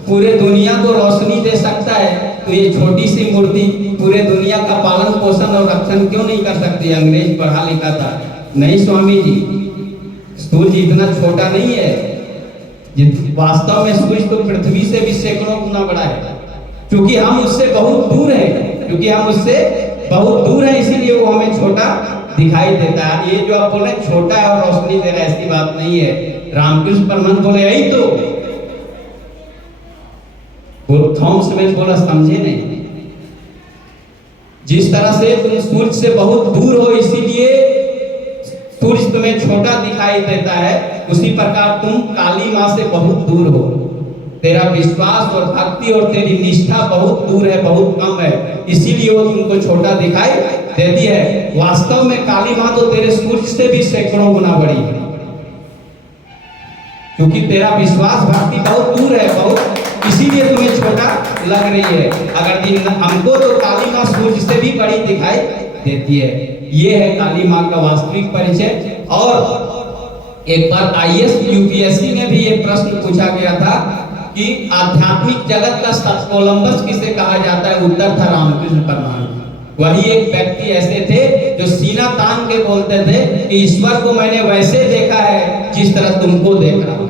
पूरे दुनिया को रोशनी दे सकता है तो ये छोटी सी मूर्ति पूरे दुनिया का पालन पोषण और रक्षण क्यों नहीं कर सकती? अंग्रेज पढ़ा लिखा था। नहीं स्वामी जी, सूर्य इतना छोटा नहीं है। वास्तव में सूर्य तो पृथ्वी से भी सैकड़ों गुना बड़ा है। क्योंकि हम उससे बहुत दूर हैं, इसीलिए वो हमें छोटा दिखाई देता है। ये जो आप बोले छोटा है और रोशनी दे रहा है, ऐसी बात नहीं है। रामकृष्ण परमहंस बोले यही तो। थॉमस मैन बोला समझे नहीं। जिस तरह से तुम सूर्य से बहुत दूर हो इसीलिए सूर्य तुम्हें छोटा दिखाई देता है, उसी प्रकार तुम काली माँ से बहुत दूर हो। तेरा विश्वास और भक्ति और तेरी निष्ठा बहुत दूर है, बहुत कम है, इसीलिए वो तुमको छोटा दिखाई देती है। वास्तव में काली माँ तो तेरे सूर्य से भी सैकड़ों गुना बड़ी है, क्योंकि तेरा विश्वास भक्ति बहुत दूर है, बहुत, इसीलिए तुम्हें छोटा लग रही है। अगर हमको तो काली माँ सूर्य से भी बड़ी दिखाई देती है। ये है काली माँ का वास्तविक परिचय। और एक बार आईएएस यूपीएससी में भी ये प्रश्न पूछा गया था कि आध्यात्मिक जगत का कोलंबस किसे कहा जाता है? उत्तर था रामकृष्ण परमहंस। वही एक व्यक्ति ऐसे थे जो सीना तान के बोलते थे कि ईश्वर को मैंने वैसे देखा है जिस तरह तुमको देख रहा हूं।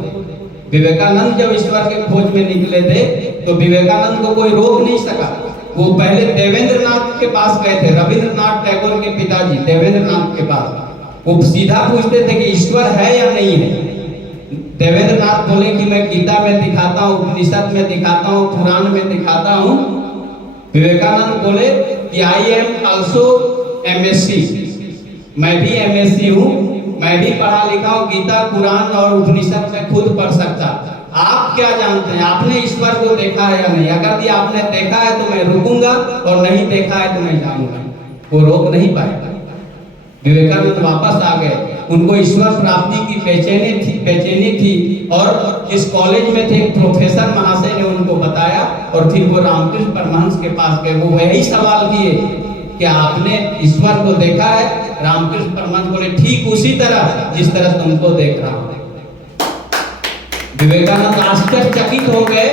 विवेकानंद जब ईश्वर के खोज में निकले थे तो विवेकानंद को कोई रोक नहीं सका। वो पहले देवेंद्रनाथ के पास गए थे, रविंद्रनाथ टैगोर के पिताजी देवेंद्रनाथ के पास। वो सीधा पूछते थे कि ईश्वर है या नहीं है। देवेंद्रनाथ बोले कि मैं गीता में दिखाता हूँ, उपनिषद में दिखाता हूँ, पुराण में दिखाता हूँ। विवेकानंद बोले कि आई एम ऑल्सो एमएससी, मैं भी एमएससी हूँ, मैं भी पढ़ा लिखा हूँ, गीता पुराण और उपनिषद में खुद पढ़ सकता। आप क्या जानते हैं, आपने ईश्वर को देखा है या नहीं? अगर ये आपने देखा है तो मैं रुकूंगा, और नहीं देखा है तो मैं जाऊंगा। वो रोक नहीं पाएगा। विवेकानंद वापस आ गए। उनको ईश्वर प्राप्ति की बेचैनी थी और इस कॉलेज में थे प्रोफेसर महाशय ने उनको बताया, और फिर वो रामकृष्ण परमहंस के पास गए। वो वही सवाल किए कि आपने ईश्वर को देखा है? रामकृष्ण परमहंस बोले ठीक उसी तरह जिस तरह तुमको देख रहा हूं। विवेकानंद आश्चर्यचकित हो गए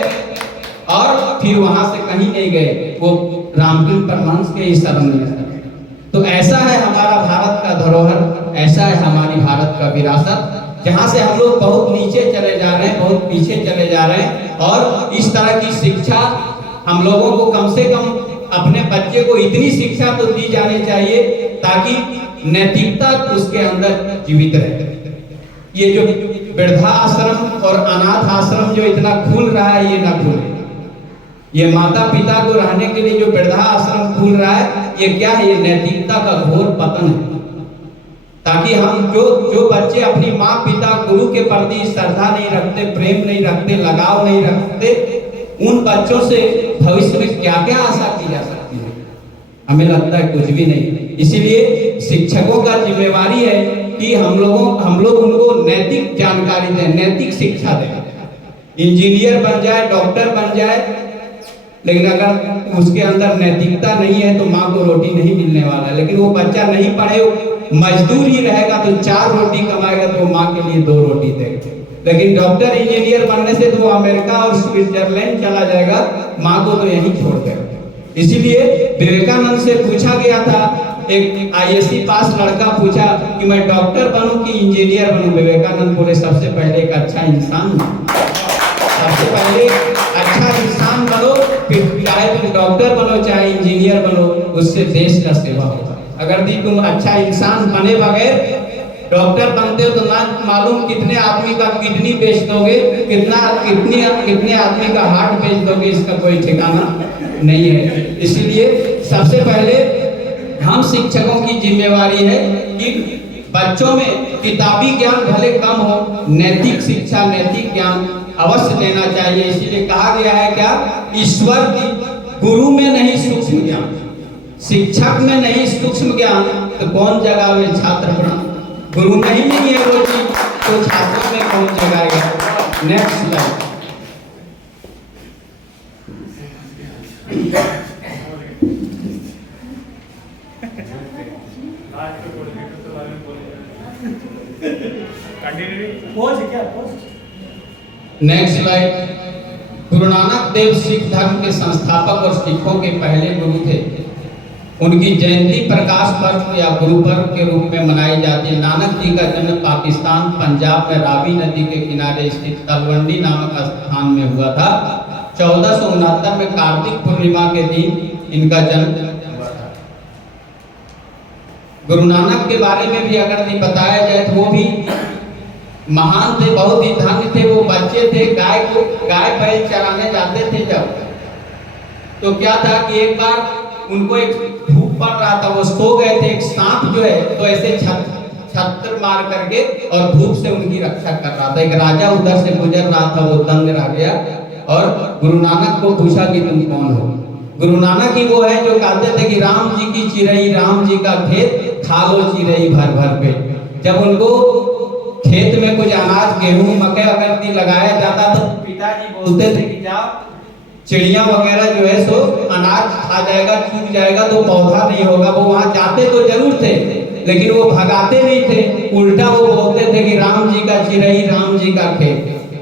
और फिर वहां से कहीं नहीं गए, वो रामकृष्ण परमहंस के ही शरण में। तो ऐसा है हमारा भारत का धरोहर, ऐसा है हमारी भारत का विरासत, जहां से हम लोग बहुत नीचे चले जा रहे हैं, बहुत पीछे चले जा रहे हैं। और इस तरह की शिक्षा हम लोगों को कम से कम अपने बच्चे को इतनी शिक्षा तो दी जानी चाहिए ताकि नैतिकता उसके अंदर जीवित रहे। ये जो वृद्धाश्रम और अनाथ आश्रम जो इतना खुल रहा है, ये ना खुले। ये माता पिता को रहने के लिए जो वृद्धाश्रम खुल रहा है, ये क्या है? ये नैतिकता का घोर पतन है। ताकि हम जो बच्चे अपनी माँ पिता गुरु के प्रति श्रद्धा नहीं रखते, प्रेम नहीं रखते, लगाव नहीं रखते, उन बच्चों से भविष्य में क्या क्या आशा की जा सकती है? हमें लगता है कुछ भी नहीं। इसीलिए शिक्षकों का जिम्मेवारी है कि हम लोग उनको नैतिक जानकारी दें, नैतिक शिक्षा दें। इंजीनियर बन जाए, डॉक्टर बन जाए, लेकिन अगर उसके अंदर नैतिकता नहीं है तो माँ को रोटी नहीं मिलने वाला है। लेकिन वो बच्चा नहीं पढ़े, मजदूर ही रहेगा तो 4 रोटी कमाएगा तो माँ के लिए 2 रोटी देगा। लेकिन डॉक्टर इंजीनियर बनने से तो वो अमेरिका और स्विट्जरलैंड चला जाएगा, माँ को तो यहीं छोड़ देगा। इसीलिए विवेकानंद से पूछा गया था, एक आईएएस पास लड़का पूछा कि मैं डॉक्टर बनूं कि इंजीनियर बनूं? विवेकानंद बोले सबसे पहले एक अच्छा इंसान बनो, सबसे पहले अच्छा इंसान बनो, फिर चाहे तुम डॉक्टर बनो चाहे इंजीनियर बनो, उससे देश का सेवा होगा। अगर तुम अच्छा इंसान बने बगैर डॉक्टर बनते हो तो ना मालूम कितने आदमी का किडनी बेच दोगे, कितने आदमी का हार्ट बेच दोगे, इसका कोई ठिकाना नहीं है। इसीलिए सबसे पहले हम शिक्षकों की जिम्मेवारी है कि बच्चों में किताबी ज्ञान भले कम हो, नैतिक शिक्षा, नैतिक ज्ञान अवश्य देना चाहिए। इसीलिए कहा गया है क्या? ईश्वर की गुरु में नहीं सूक्ष्म ज्ञान, शिक्षक में नहीं सूक्ष्म ज्ञान, तो कौन जगावे छात्र प्राण? गुरु में ही नहीं है वो चीज, तो छात्रों में कौन जगाएगा? Next slide. Next slide. Guru Nanak देव सिख धर्म के संस्थापक और सिखों के पहले गुरु थे। उनकी जयंती प्रकाश पर्व या गुरु पर्व के रूप में मनाई जाती है। नानक जी का जन्म पाकिस्तान पंजाब में रावी नदी के किनारे स्थित तलवंडी नामक स्थान में हुआ था। 1469 में कार्तिक पूर्णिमा के दिन इनका जन्म हुआ था। गुरु नानक के बारे में भी अगर नहीं बताया जाए तो वो भी महान थे, बहुत ही धन्य थे। वो बच्चे थे, गाय बैल चराने जाते थे जब, तो क्या था कि एक बार उनको एक धूप पड़ रहा था, वो सो गए थे। एक सांप जो है तो ऐसे छत्र मार करके और धूप से उनकी रक्षा कर रहा था। एक राजा उधर से गुजर रहा था, वो दंग रह गया और गुरु नानक को पूछा कि तुम कौन हो? गुरु नानक ही वो है जो कहते थे कि राम जी की चिरई राम जी का खेत खा लो चिरई भर भर पेट। जब उनको खेत में कुछ अनाज गेहूं मकई वगैरह लगाया जाता तो पिताजी बोलते थे कि जाओ चिड़िया वगैरह जो है सो अनाज खा जाएगा चूक जाएगा तो पौधा नहीं होगा। वो वहां जाते तो जरूर थे लेकिन वो भगाते नहीं थे, उल्टा वो बोलते थे कि राम जी का चिरई राम जी का खेत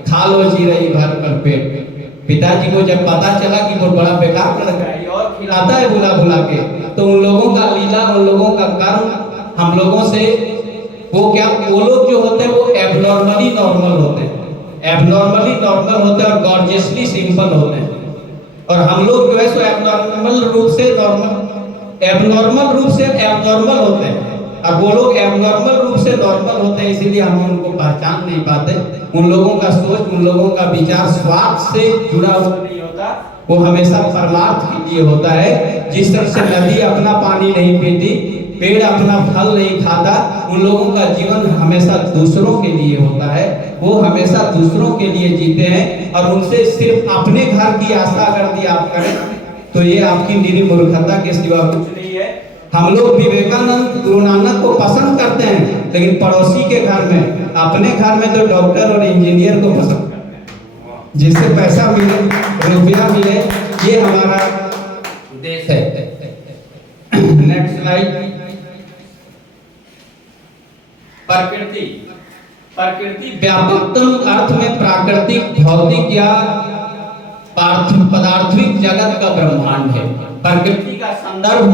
खा लो चिरई भर भर पेट। पिताजी को जब पता चला कि वो बड़ा बेकार लड़का है और खिलाता है बुला बुला के, तो उन लोगों का लीला उन लोगों का कर्म हम लोगों से वो लोग जो होते हैं वो एबनॉर्मली नॉर्मल होते हैं, एबनॉर्मली नॉर्मल होते हैं और गॉर्जियसली सिंपल होते हैं। और हम लोग जो है सो एबनॉर्मल रूप से एबनॉर्मल होते हैं और वो लोग एबनॉर्मल रूप से नॉर्मल होते हैं, इसीलिए हम उनको पहचान नहीं पाते। उन लोगों का सोच उन लोगों का विचार स्वार्थ से जुड़ा हुआ नहीं होता, वो हमेशा परमार्थ के लिए होता है। जिस तरह से नदी अपना पानी नहीं पीती, पेड़ अपना फल नहीं खाता, उन लोगों का जीवन हमेशा दूसरों के लिए होता है, वो हमेशा दूसरों के लिए जीते हैं और उनसे सिर्फ अपने घर की आशा अगर दी आप करें तो ये आपकी निरी मूर्खता के सिवा कुछ नहीं है। हम लोग विवेकानंद गुरु नानक को पसंद करते हैं लेकिन पड़ोसी के घर में, अपने घर में तो डॉक्टर और इंजीनियर को पसंद करते हैं, जिससे पैसा मिले रुपया मिले, ये हमारा देश है। Next slide. प्रकृति व्यापकतम अर्थ में प्राकृतिक भौतिक या पदार्थिक जगत का ब्रह्मांड है। प्रकृति का संदर्भ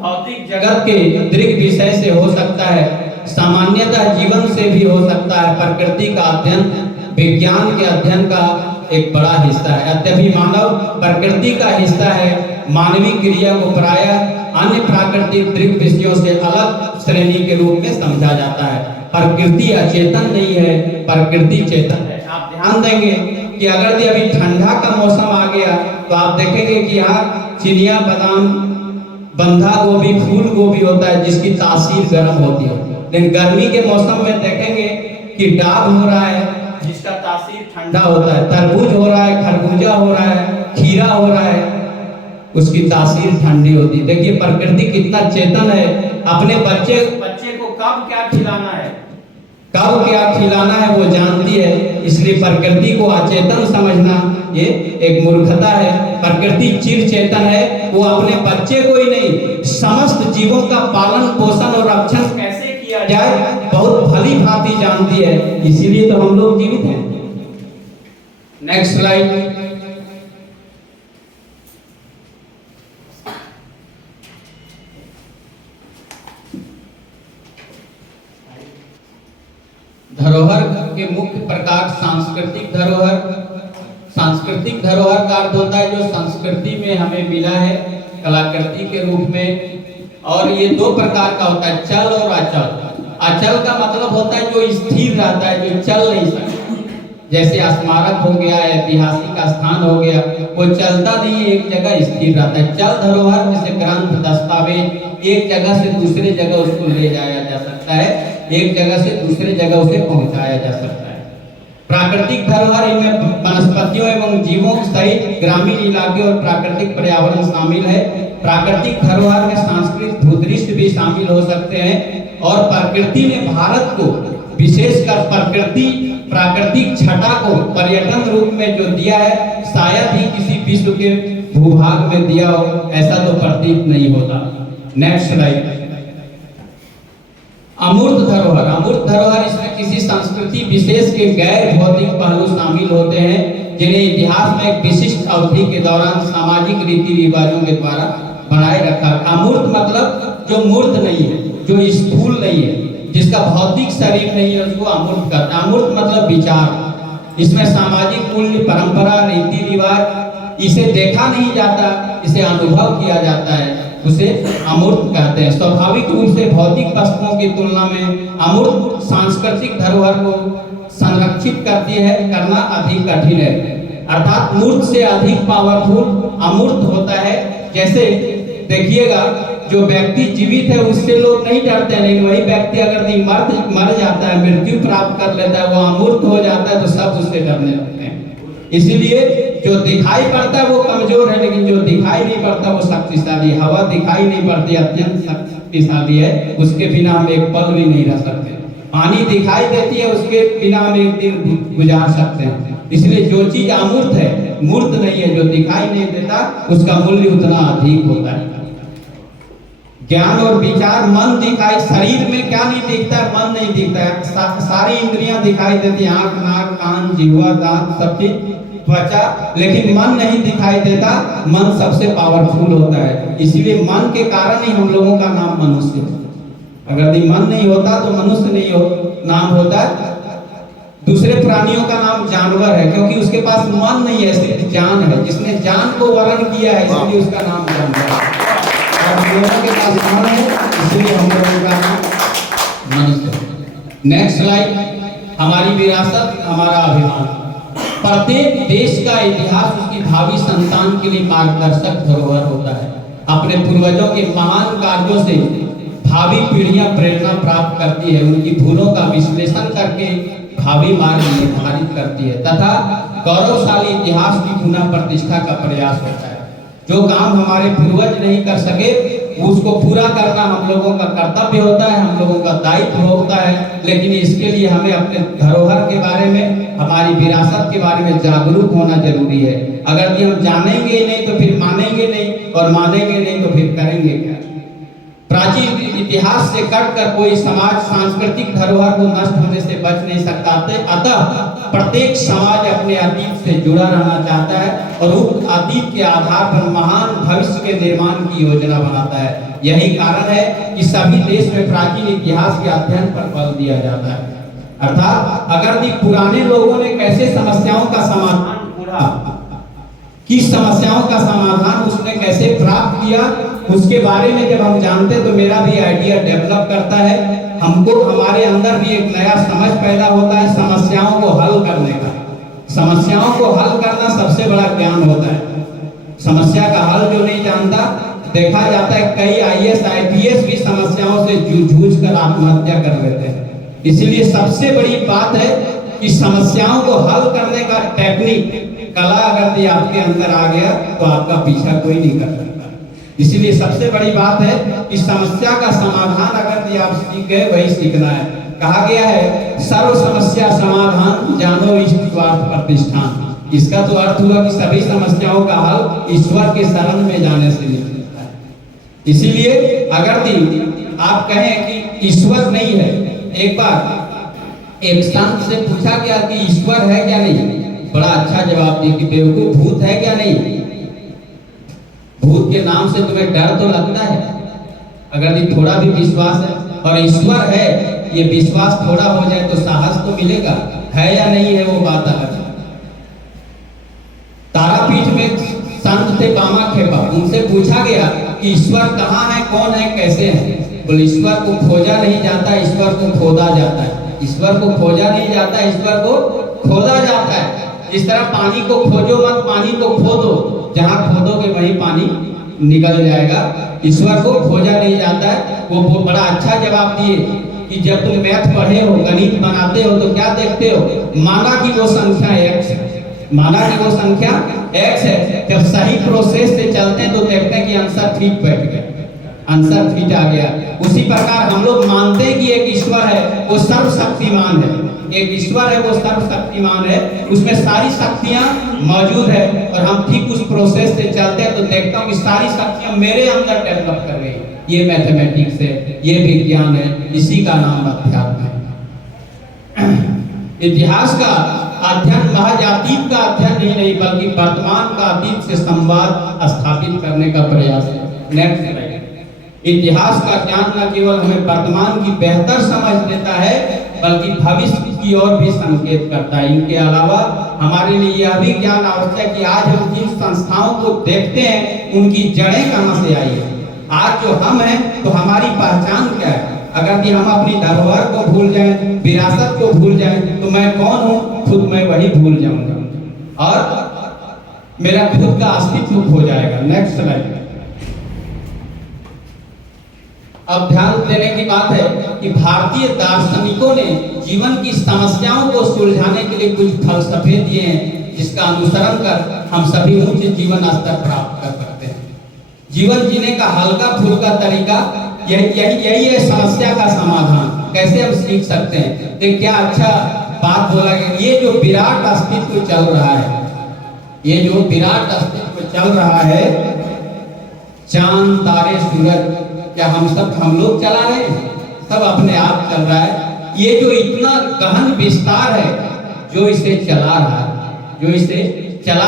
भौतिक जगत के दृग विषय से हो सकता है, सामान्यतः जीवन से भी हो सकता है। प्रकृति का अध्ययन विज्ञान के अध्ययन का एक बड़ा हिस्सा है। यद्यपि मानव प्रकृति का हिस्सा है, मानवीय क्रिया को प्रायः अन्य प्राकृतिक दृग विषयों से अलग श्रेणी के रूप में समझा जाता है। प्रकृति अचेतन नहीं है, प्रकृति चेतन है। आप ध्यान देंगे कि अगर अभी ठंडा का मौसम आ गया तो आप देखेंगे कि यहाँ चिनिया बादाम बंधा गोभी फूल गोभी होता है जिसकी तासीर गर्म होती है, लेकिन गर्मी के मौसम में देखेंगे कि डाब हो रहा है जिसका तासीर ठंडा होता है, तरबूज हो रहा है, खरबूजा हो रहा है, खीरा हो रहा है, उसकी तासीर ठंडी होती है। देखिए प्रकृति कितना चेतन है, अपने बच्चे को कब क्या खिलाना है, कब क्या खिलाना है वो जानती है। इसलिए प्रकृति को अचेतन समझना ये एक मूर्खता है। प्रकृति चिर चेतन है, वो अपने बच्चे को ही नहीं समस्त जीवों का पालन पोषण और रक्षण कैसे किया जाए बहुत भली भांति जानती है, इसीलिए तो हम लोग जीवित हैं। Next slide. धरोहर के मुख्य प्रकार सांस्कृतिक धरोहर। सांस्कृतिक धरोहर का अर्थ होता है जो संस्कृति में हमें मिला है कलाकृति के रूप में, और ये दो प्रकार का होता है, चल और अचल। अचल का मतलब होता है जो स्थिर रहता है, जो चल नहीं सकता, जैसे स्मारक हो गया, ऐतिहासिक स्थान हो गया, वो चलता नहीं, एक जगह स्थिर रहता है। चल धरोहर जैसे ग्रंथ दस्तावेज एक जगह से दूसरे जगह उसको ले जाया जा सकता है, एक जगह से दूसरे जगह उसे पहुंचाया जा सकता है। प्राकृतिक धरोहर इनमें वनस्पतियों एवं जीवों सहित ग्रामीण इलाके और प्राकृतिक पर्यावरण शामिल है। प्राकृतिक धरोहर में सांस्कृतिक भूदृश्य भी शामिल हो सकते हैं और प्रकृति ने भारत को विशेषकर प्राकृतिक छटा को पर्यटन रूप में जो दिया है शायद ही किसी विश्व के भूभाग में दिया हो, ऐसा तो प्रतीत नहीं होता। Next slide. अमूर्त धरोहर। अमूर्त धरोहर इसमें किसी संस्कृति विशेष के गैर भौतिक पहलू शामिल होते हैं जिन्हें इतिहास में एक विशिष्ट अवधि के दौरान सामाजिक रीति रिवाजों के द्वारा बनाए रखा। अमूर्त मतलब जो मूर्त नहीं है, जो स्थूल नहीं है, जिसका भौतिक शरीर नहीं है, उसको अमूर्त कहते हैं। अमूर्त मतलब विचार, इसमें सामाजिक मूल्य परंपरा रीति रिवाज इसे देखा नहीं जाता, इसे अनुभव किया जाता है, उसे अमूर्त कहते हैं। स्वाभाविक रूप से भौतिक वस्तुओं की तुलना में अमूर्त सांस्कृतिक धरोहर को संरक्षित करना अधिक कठिन है, अर्थात मूर्त से अधिक पावरफुल अमूर्त होता है। जैसे देखिएगा जो व्यक्ति जीवित है उससे लोग नहीं डरते हैं, लेकिन वही व्यक्ति अगर मर जाता है, मृत्यु प्राप्त कर लेता है, वो अमूर्त हो जाता है तो सब उससे डरने लगते हैं। इसीलिए जो दिखाई पड़ता है वो कमजोर है, लेकिन जो दिखाई नहीं पड़ता वो शक्तिशाली। हवा दिखाई नहीं पड़ती, अत्यंत शक्तिशाली है, उसके बिना हम एक पल भी नहीं रह सकते। पानी दिखाई देती है, उसके बिना हम एक दिन गुजार सकते हैं। इसलिए जो चीज अमूर्त है, मूर्त नहीं है, जो दिखाई नहीं देता उसका मूल्य उतना अधिक होता है। ज्ञान और विचार, मन दिखाई, शरीर में क्या नहीं दिखता है? मन नहीं दिखता है। सारी इंद्रियां दिखाई देती हैं, आंख, नाक, कान, जिह्वा, दांत, सब चीज, त्वचा, लेकिन मन नहीं दिखाई देता। मन सबसे पावरफुल होता है, इसीलिए मन के कारण ही हम लोगों का नाम मनुष्य है। अगर मन नहीं होता तो मनुष्य नहीं हो नाम होता है। दूसरे प्राणियों का नाम जानवर है, क्योंकि उसके पास मन नहीं है, सिर्फ जान है। जिसने जान को वर्ण किया है, इसलिए उसका नाम जानवर है। और हम लोगों के पास मन है, इसलिए हम लोगों का नाम मनुष्य है। नेक्स्ट स्लाइड, हमारी विरासत, हमारा अभिमान। प्रत्येक देश का इतिहास उसकी भावी संतान के लिए मार्गदर्शक धरोहर होता है। अपने पूर्वजों के महान कार्यों से भावी पीढ़ियां प्रेरणा प्राप्त करती है, उनकी भूलों का विश्लेषण करके भावी मार्ग निर्धारित करती है तथा गौरवशाली इतिहास की पुनः प्रतिष्ठा का प्रयास होता है। जो काम हमारे पूर्वज नहीं कर सके उसको पूरा करना हम लोगों का कर्तव्य होता है, हम लोगों का दायित्व होता है। लेकिन इसके लिए हमें अपने धरोहर के बारे में, हमारी विरासत के बारे में जागरूक होना जरूरी है। अगर हम जानेंगे ही नहीं तो फिर मानेंगे नहीं, और मानेंगे नहीं तो फिर करेंगे क्या? प्राचीन इतिहास से कटकर कोई समाज सांस्कृतिक धरोहर को नष्ट होने से बच नहीं सकता। अतः प्रत्येक समाज अपने अतीत से जुड़ा रहना चाहता है और उस अतीत के आधार पर महान भविष्य के निर्माण की योजना बनाता है। यही कारण है कि सभी देश में प्राचीन इतिहास के अध्ययन पर बल दिया जाता है। अर्थात अगर भी पुराने लोगों ने कैसे समस्याओं का समाधान ढूंढा, किस समस्याओं का समाधान उसने कैसे प्राप्त किया, उसके बारे में जब हम जानते तो मेरा भी आइडिया डेवलप करता है। हमको हमारे अंदर भी एक नया समझ पैदा होता है समस्याओं को हल करने का। समस्याओं को हल करना सबसे बड़ा ज्ञान होता है। समस्या का हल जो नहीं जानता, देखा जाता है कई IAS IPS भी समस्याओं से जूझ कर आत्महत्या कर लेते हैं। इसलिए सबसे बड़ी बात है कि समस्याओं को हल करने का टेक्निक, कला अगर आपके अंदर आ गया तो आपका पीछा कोई नहीं कर सकता। इसलिए सबसे बड़ी बात है कि समस्या का समाधान अगर आप सीख गए, वही सीखना है। कहा गया है सर्व समस्या समाधान जानो ईश्वर प्रतिष्ठान। इसका तो अर्थ हुआ कि सभी समस्याओं का हल ईश्वर के शरण में जाने से निकलता है। इसीलिए अगर आप कहें कि ईश्वर नहीं है, एक बार एक संत से पूछा गया कि ईश्वर है क्या नहीं, बड़ा अच्छा जवाब दिया कि बेवकूफ, भूत है क्या नहीं। भूत के नाम से तुम्हें डर तो लगता है, अगर थोड़ा भी विश्वास है, और ईश्वर है ये विश्वास थोड़ा हो जाए तो साहस तो मिलेगा। है या नहीं है वो बात अलग है। तारापीठ में संत थे बामा खेपा, उनसे पूछा गया कि ईश्वर कहाँ है, कौन है, कैसे है। बोले ईश्वर को खोजा नहीं जाता, ईश्वर को खोदा जाता है। ईश्वर को खोजा नहीं जाता, ईश्वर को खोदा जाता है। इस तरह पानी को खोजो मत, पानी को खोदो, जहां खोदोगे वहीं पानी निकल जाएगा। ईश्वर को खोजा नहीं जाता है। वो बड़ा अच्छा जवाब दिए कि जब तुम मैथ पढ़े हो, गणित बनाते हो, तो क्या देखते हो, माना कि वो संख्या x है, माना कि वो संख्या x है। जब सही प्रोसेस से चलते हैं तो देखते हैं कि आंसर ठीक बैठ गया, आंसर फिट आ गया। उसी प्रकार हम लोग मानते हैं कि एक ईश्वर है, वो सर्वशक्तिमान है। एक ईश्वर है, वो सर्वशक्तिमान है, उसमें सारी शक्तियां मौजूद है, और हम ठीक उस प्रोसेस से चलते हैं तो देखता हूँ कि सारी शक्तियां मेरे अंदर डेवलप कर रही है। ये मैथमेटिक्स है, ये विज्ञान है, इसी का नाम अध्यात्म है। इतिहास का अध्ययन महज अतीत का अध्ययन ही नहीं, बल्कि वर्तमान का अतीत से संवाद स्थापित करने का प्रयास है। Next slide. इतिहास का ज्ञान न केवल हमें वर्तमान की बेहतर समझ देता है, बल्कि भविष्य की ओर भी संकेत करता है। इनके अलावा हमारे लिए यह भी ज्ञान आवश्यक है कि आज हम जिन संस्थाओं को देखते हैं उनकी जड़ें कहां से आई है। आज जो हम हैं तो हमारी पहचान क्या है। अगर कि हम अपनी धरोहर को भूल जाएं, विरासत को भूल जाएं, तो मैं कौन हूं, खुद मैं वही भूल जाऊंगा और मेरा खुद का अस्तित्व खो जाएगा। Next slide. अब ध्यान देने की बात है कि भारतीय दार्शनिकों ने जीवन की समस्याओं को सुलझाने के लिए कुछ फलसफे दिए हैं, जिसका अनुसरण कर हम सभी उच्च जीवन स्तर प्राप्त कर सकते हैं। जीवन जीने का हल्का फुल्का तरीका यही है समस्या का समाधान। कैसे हम सीख सकते हैं? तो क्या अच्छा बात बोला गया, ये जो विराट अस्तित्व चल रहा है, ये जो विराट अस्तित्व चल रहा है, चांद तारे सूरज, क्या हम लोग चला रहे हैं? सब अपने आप चल रहा है। ये जो इतना गहन विस्तार है जो इसे चला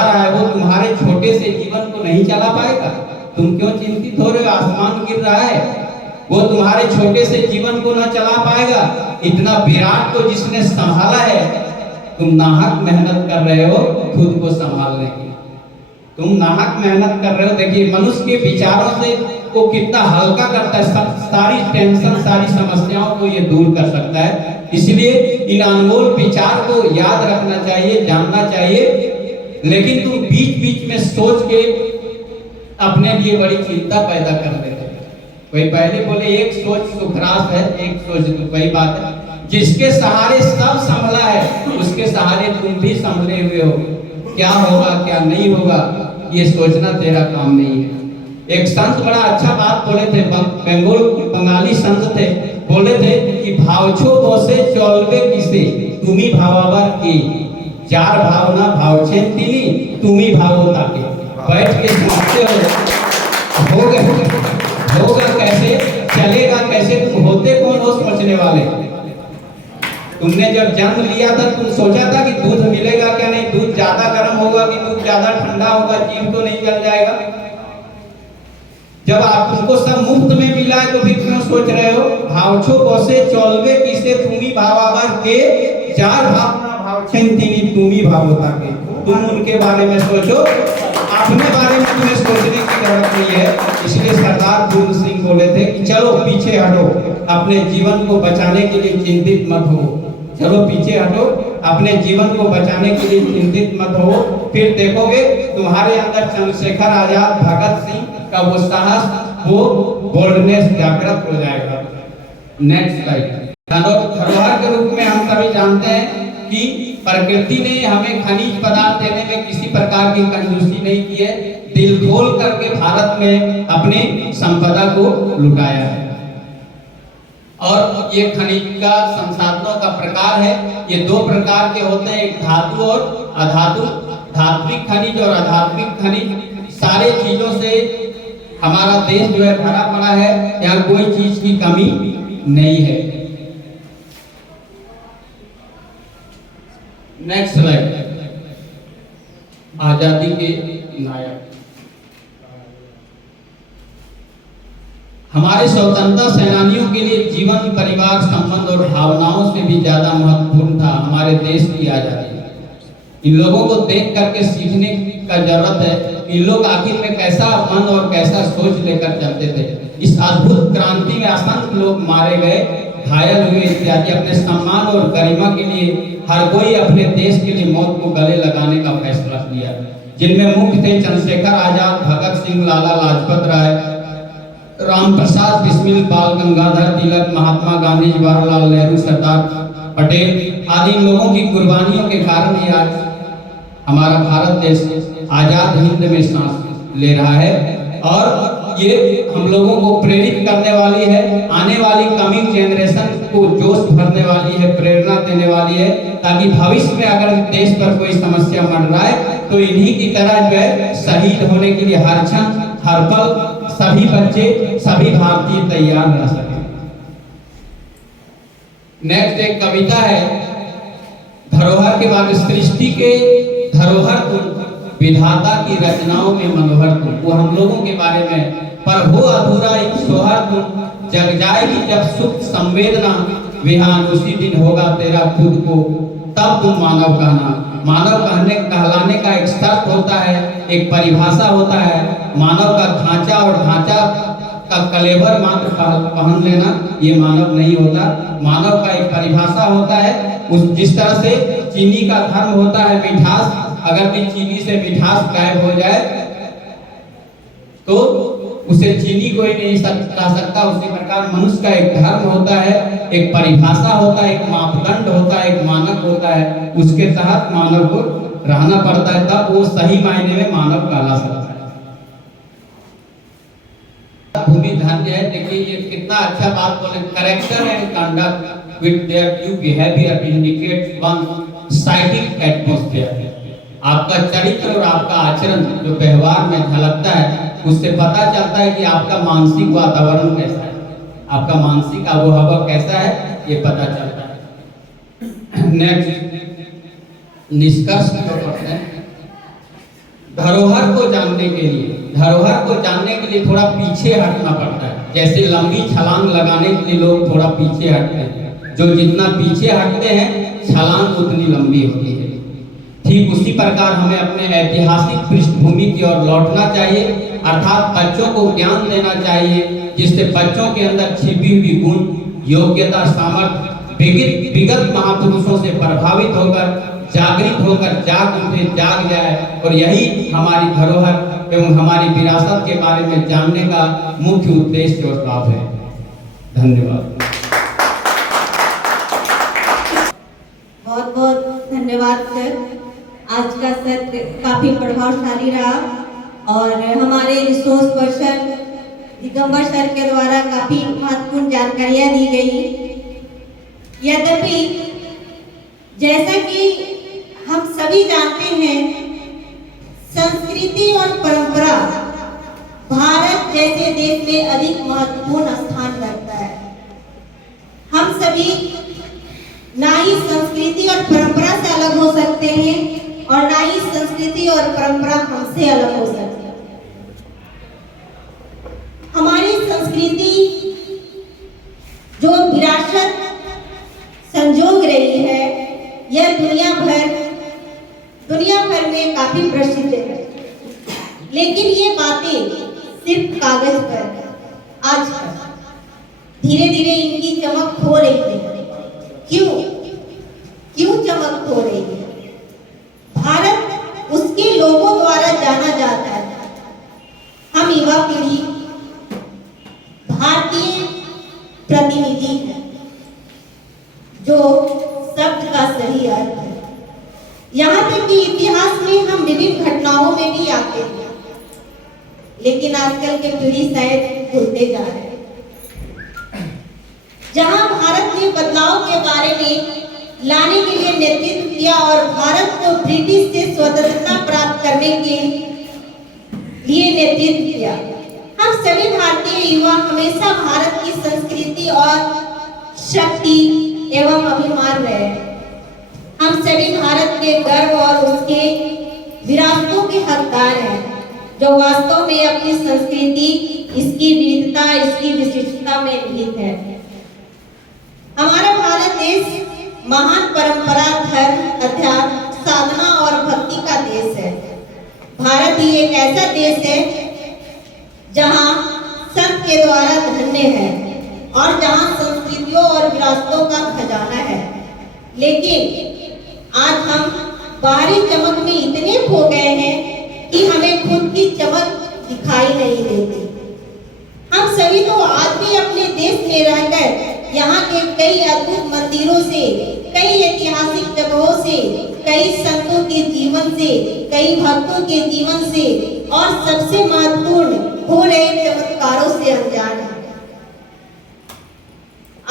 रहा है, वो तुम्हारे छोटे से जीवन को नहीं चला पाएगा। तुम क्यों चिंतित हो रहे हो? आसमान गिर रहा है, वो तुम्हारे छोटे से जीवन को न चला पाएगा। इतना विराट को जिसने संभाला है, तुम नाहक मेहनत कर रहे हो खुद को संभालने की, तुम नाहक मेहनत कर रहे हो। देखिए मनुष्य के विचारों से को कितना हल्का करता है, सारी टेंशन, सारी समस्याओं को ये दूर कर सकता है। इसलिए इन अनमोल विचार को याद रखना चाहिए, जानना चाहिए। लेकिन तुम बीच बीच में सोच के अपने लिए बड़ी चिंता पैदा कर देते। कोई पहले बोले एक सोच सुखरास है, एक सोच दुख। वही बात है, जिसके सहारे सब संभला है उसके सहारे तुम भी संभले हुए हो। क्या होगा क्या नहीं होगा ये सोचना तेरा काम नहीं है। एक संत बड़ा अच्छा बात बोले थे, बंगाली संत थे, बोले थे कि भावछो बोसे चलबे किसे तुमी भावावर की, जार भावना भावछे तिनी तुमी भावो ताके। बैठ के सोचते हो होगा कैसे, चलेगा कैसे, तुम होते कौन हो सोचने वाले। तुमने जब जन्म लिया था तुम सोचा था कि दूध मिलेगा क्या नहीं, दूध ज्यादा गर्म होगा कि दूध ज्यादा ठंडा होगा, जीव तो नहीं जल जाएगा। जब आप तुमको सब मुफ्त में मिला है तो फिर क्यों सोच रहे हो? भावछो बोसे चलबे किसे तुमी भावावर के, जार भावना भावछेन तिनी तुमी भावोता के। तुम उनके बारे में सोचो, अपने बारे में तुम्हें सोचने की जरूरत नहीं है। इसलिए सरदार फूल सिंह बोले थे कि चलो पीछे हटो, अपने जीवन को बचाने के लिए चिंतित मत हो। चलो पीछे हटो, अपने जीवन को बचाने के लिए चिंतित मत हो। फिर देखोगे तुम्हारे अंदर चंद्रशेखर आजाद, भगत सिंह का वो साहस, वो बोल्डनेस जागृत हो जाएगा। Next slide. धरोहर के रूप में हम सभी जानते हैं कि प्रकृति ने हमें खनिज पदार्थ देने में किसी प्रकार की कंजूसी नहीं की है। दिल खोल करके भारत में अपने संपदा को लुटाया है। और ये खनिज का संसाधनों का प्रकार है, ये दो प्रकार के होते हैं, एक धातु और अधातु। धात्विक खनिज और अधात्विक खनिज। सारे चीजों से हमारा देश जो है भरा पड़ा है, यहाँ कोई चीज की कमी नहीं है। Next slide. आजादी के नायक। हमारे स्वतंत्रता सेनानियों के लिए जीवन, परिवार, संबंध और भावनाओं से भी ज्यादा महत्वपूर्ण था हमारे देश की आजादी। इन लोगों को देख करके सीखने का जरूरत है। इन लोग आखिर में कैसा मन और कैसा सोच लेकर चलते थे। इस अद्भुत क्रांति में असंख्य लोग मारे गए, घायल हुए इत्यादि। अपने सम्मान और गरिमा के लिए हर कोई अपने देश के लिए मौत को गले लगाने का फैसला किया, जिनमें मुख्य थे चंद्रशेखर आजाद, भगत सिंह, लाला लाजपत राय, राम प्रसाद बिस्मिल, बाल गंगाधर तिलक, महात्मा गांधी, जवाहरलाल नेहरू, सरदार पटेल आदि लोगों की कुर्बानियों के कारण ही आज हमारा भारत देश आजाद हिंद में सांस ले रहा है। और ये हम लोगों को प्रेरित करने वाली है, आने वाली कमिंग जनरेशन को जोश भरने वाली है, प्रेरणा देने वाली है, ताकि भविष्य में अगर देश पर कोई समस्या मंडराए तो इन्हीं की तरह जो है शहीद होने के लिए हर क्षण हर पल सभी बच्चे, सभी भारतीय तैयार रह सके। नेक्स्ट एक कविता है धरोहर के बाद। सृष्टि के धरोहर तुम, विधाता की रचनाओं में मनोहर तुम। वो हम लोगों के बारे में, पर हो अधूरा एक सोहर तुम, जग जाएगी जब सुख संवेदना विहान, उसी दिन होगा तेरा खुद को तब तुम मानव कहना। मानव कहलाने का एक शर्त होता है, एक परिभाषा होता है। मानव का ढांचा और ढांचा का कलेवर मात्र पहन लेना ये मानव नहीं होता। मानव का एक परिभाषा होता है। उस जिस तरह से चीनी का धर्म होता है मिठास, अगर भी चीनी से मिठास गायब हो जाए तो उसे चीनी कोई नहीं खा सकता। उसी प्रकार मनुष्य का एक धर्म होता है, एक परिभाषा होता है, एक मापदंड होता है, एक मानक होता है। उसके तहत मानव को रहना पड़ता है, तब वो सही मायने में मानव कहला सकता है। भूमि धन्य है। देखिए ये कितना अच्छा बात बोले, character and conduct with their due behaviour indicate one sciatic atmosphere. आपका चरित्र और आपका आचरण जो व्यवहार में झलकता है, उससे पता चलता है कि आपका मानसिक वातावरण कैसा है, आपका मानसिक आबोहवा कैसा है, ये पता चलता है। नेक्स्ट निष्कर्ष जो करते हैं, धरोहर को जानने के लिए थोड़ा पीछे हटना पड़ता है। जैसे लंबी छलांग लगाने के लिए लोग थोड़ा पीछे हटते हैं, जो जितना पीछे हटते हैं छलांग उतनी लंबी होती है। ठीक उसी प्रकार हमें अपने ऐतिहासिक पृष्ठभूमि की ओर लौटना चाहिए, अर्थात बच्चों को ज्ञान देना चाहिए, जिससे बच्चों के अंदर छिपी हुई गुण, योग्यता, सामर्थ्य विगत महापुरुषों से प्रभावित होकर, जागृत होकर जाग उठे, जाग जाए। और यही हमारी धरोहर एवं हमारी विरासत के बारे में जानने का मुख्य उद्देश्य और लाभ है। धन्यवाद। बहुत बहुत धन्यवाद सर। आज का सत्र काफी प्रभावशाली रहा और हमारे रिसोर्स पर्सन दिगंबर सर के द्वारा काफी महत्वपूर्ण जानकारियां दी गई। यद्यपि जैसा कि हम सभी जानते हैं, संस्कृति और परंपरा भारत जैसे देश में अधिक महत्वपूर्ण स्थान रखता है। हम सभी ना ही संस्कृति और परंपरा से अलग हो सकते हैं और ना ही संस्कृति और परंपरा हमसे अलग हो सकती है। हमारी संस्कृति जो विरासत संजोग रही है, यह दुनिया भर में काफी प्रसिद्ध है। लेकिन ये बातें सिर्फ कागज पर आज धीरे धीरे इनकी चमक खो रही है। क्यों चमक खो रही है? भारत उसके लोगों द्वारा जाना जाता है। हम युवा पीढ़ी भारतीय प्रतिनिधि है, जो शब्द का सही अर्थ है। यहाँ तक कि इतिहास में हम विभिन्न घटनाओं में भी आते हैं, लेकिन आजकल के पीढ़ी शायद भूलते जा रहे हैं। जहां भारत ने बदलाव के बारे में लाने के लिए नेतृत्व किया और भारत को ब्रिटिश से स्वतंत्रता प्राप्त करने के लिए नेतृत्व किया, हम सभी भारतीय युवा हमेशा भारत की संस्कृति और शक्ति एवं अभिमान रहे। हम सभी भारत के गर्व और उसके विरासतों के हकदार हैं, जो वास्तव में अपनी संस्कृति, इसकी विविधता, इसकी विशिष्टता में निहित है। हमारा भारत देश महान परंपरा, धर्म, अध्यात्म, साधना और भक्ति का देश है। भारत ही एक ऐसा देश है जहां संत के द्वारा धन्य है और जहां संस्कृतियों और विरासतों का खजाना है। लेकिन आज हम बाहरी चमक में इतने खो गए हैं कि हमें खुद की चमक दिखाई नहीं देती। हम सभी तो आज भी अपने देश में रहकर यहाँ के कई अद्भुत मंदिरों से, कई ऐतिहासिक जगहों से, कई संतों के जीवन से, कई भक्तों के जीवन से और सबसे महत्वपूर्ण हो रहे चमत्कारों से अनजान है।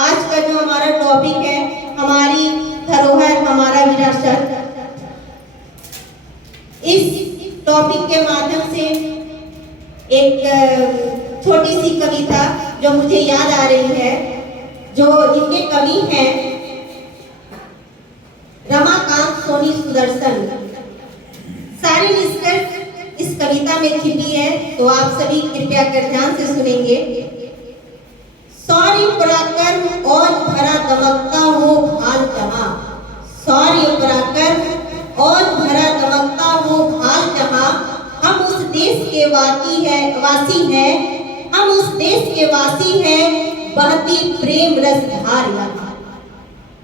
आज का जो हमारा टॉपिक है, हमारी धरोहर, हमारा विरासत, इस टॉपिक के माध्यम से एक छोटी सी कविता जो मुझे याद आ रही है, जो इनके कवि हैं रमाकांत सोनी सुदर्शन। सारे निष्कर्ष इस कविता में छिपी है, तो आप सभी कृपया कर ध्यान से सुनेंगे। शौर्य पराक्रम और भरा दमकता हो भाल जहां, शौर्य पराक्रम और भरा दमकता हो भाल जहां, हम उस देश के वासी हैं, हम उस देश के वासी हैं, बहती प्रेम रस धार यहाँ।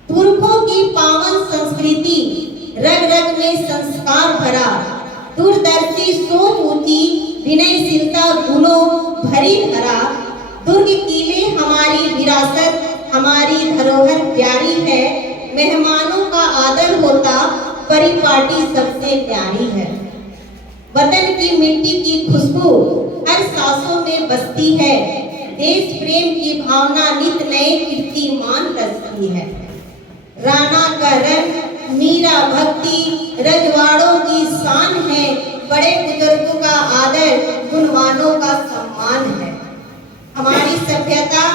पुरखों की पावन संस्कृति, रग रग में संस्कार भरा, दूरदर्शी सोच ऊंची, विनयशीलता गुणों भरी धरा। दुर्ग किले हमारी विरासत, हमारी धरोहर प्यारी है, मेहमानों का आदर होता, परिपाटी सबसे प्यारी है। वतन की मिट्टी की खुशबू हर सांसों में बसती है। देश प्रेम की भावना नित नए कीर्तिमान रचती है। राणा का रंग, मीरा भक्ति, रजवाड़ों की शान है। बड़े बुजुर्गों का आदर, गुणवानों का सम्मान है। हमारी सभ्यता,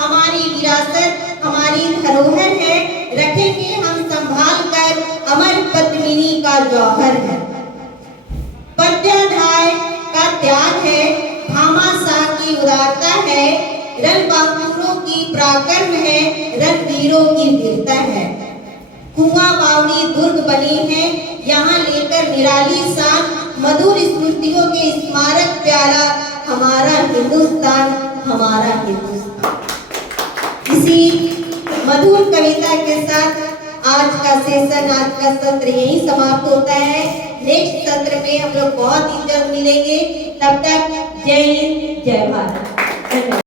हमारी विरासत, हमारी धरोहर है। रखेंगे हम संभाल कर, अमर पद्मिनी का जौहर है। पद्याधाय का त्याग है, भामाशाह की उदारता है। रणबांकुरों की पराक्रम है, रणवीरों की वीरता है। कुआं बावड़ी दुर्ग बनी है, यहाँ लेकर निराली शान। मधुर स्मृतियों के स्मारक प्यारा हमारा हिंदुस्तान, हमारा हिंदुस्तान। इसी मधुर कविता के साथ आज का सेशन, आज का सत्र यही समाप्त होता है। नेक्स्ट सत्र में हम लोग बहुत ही जल्द मिलेंगे। तब तक जय हिंद, जय भारत। धन्यवाद।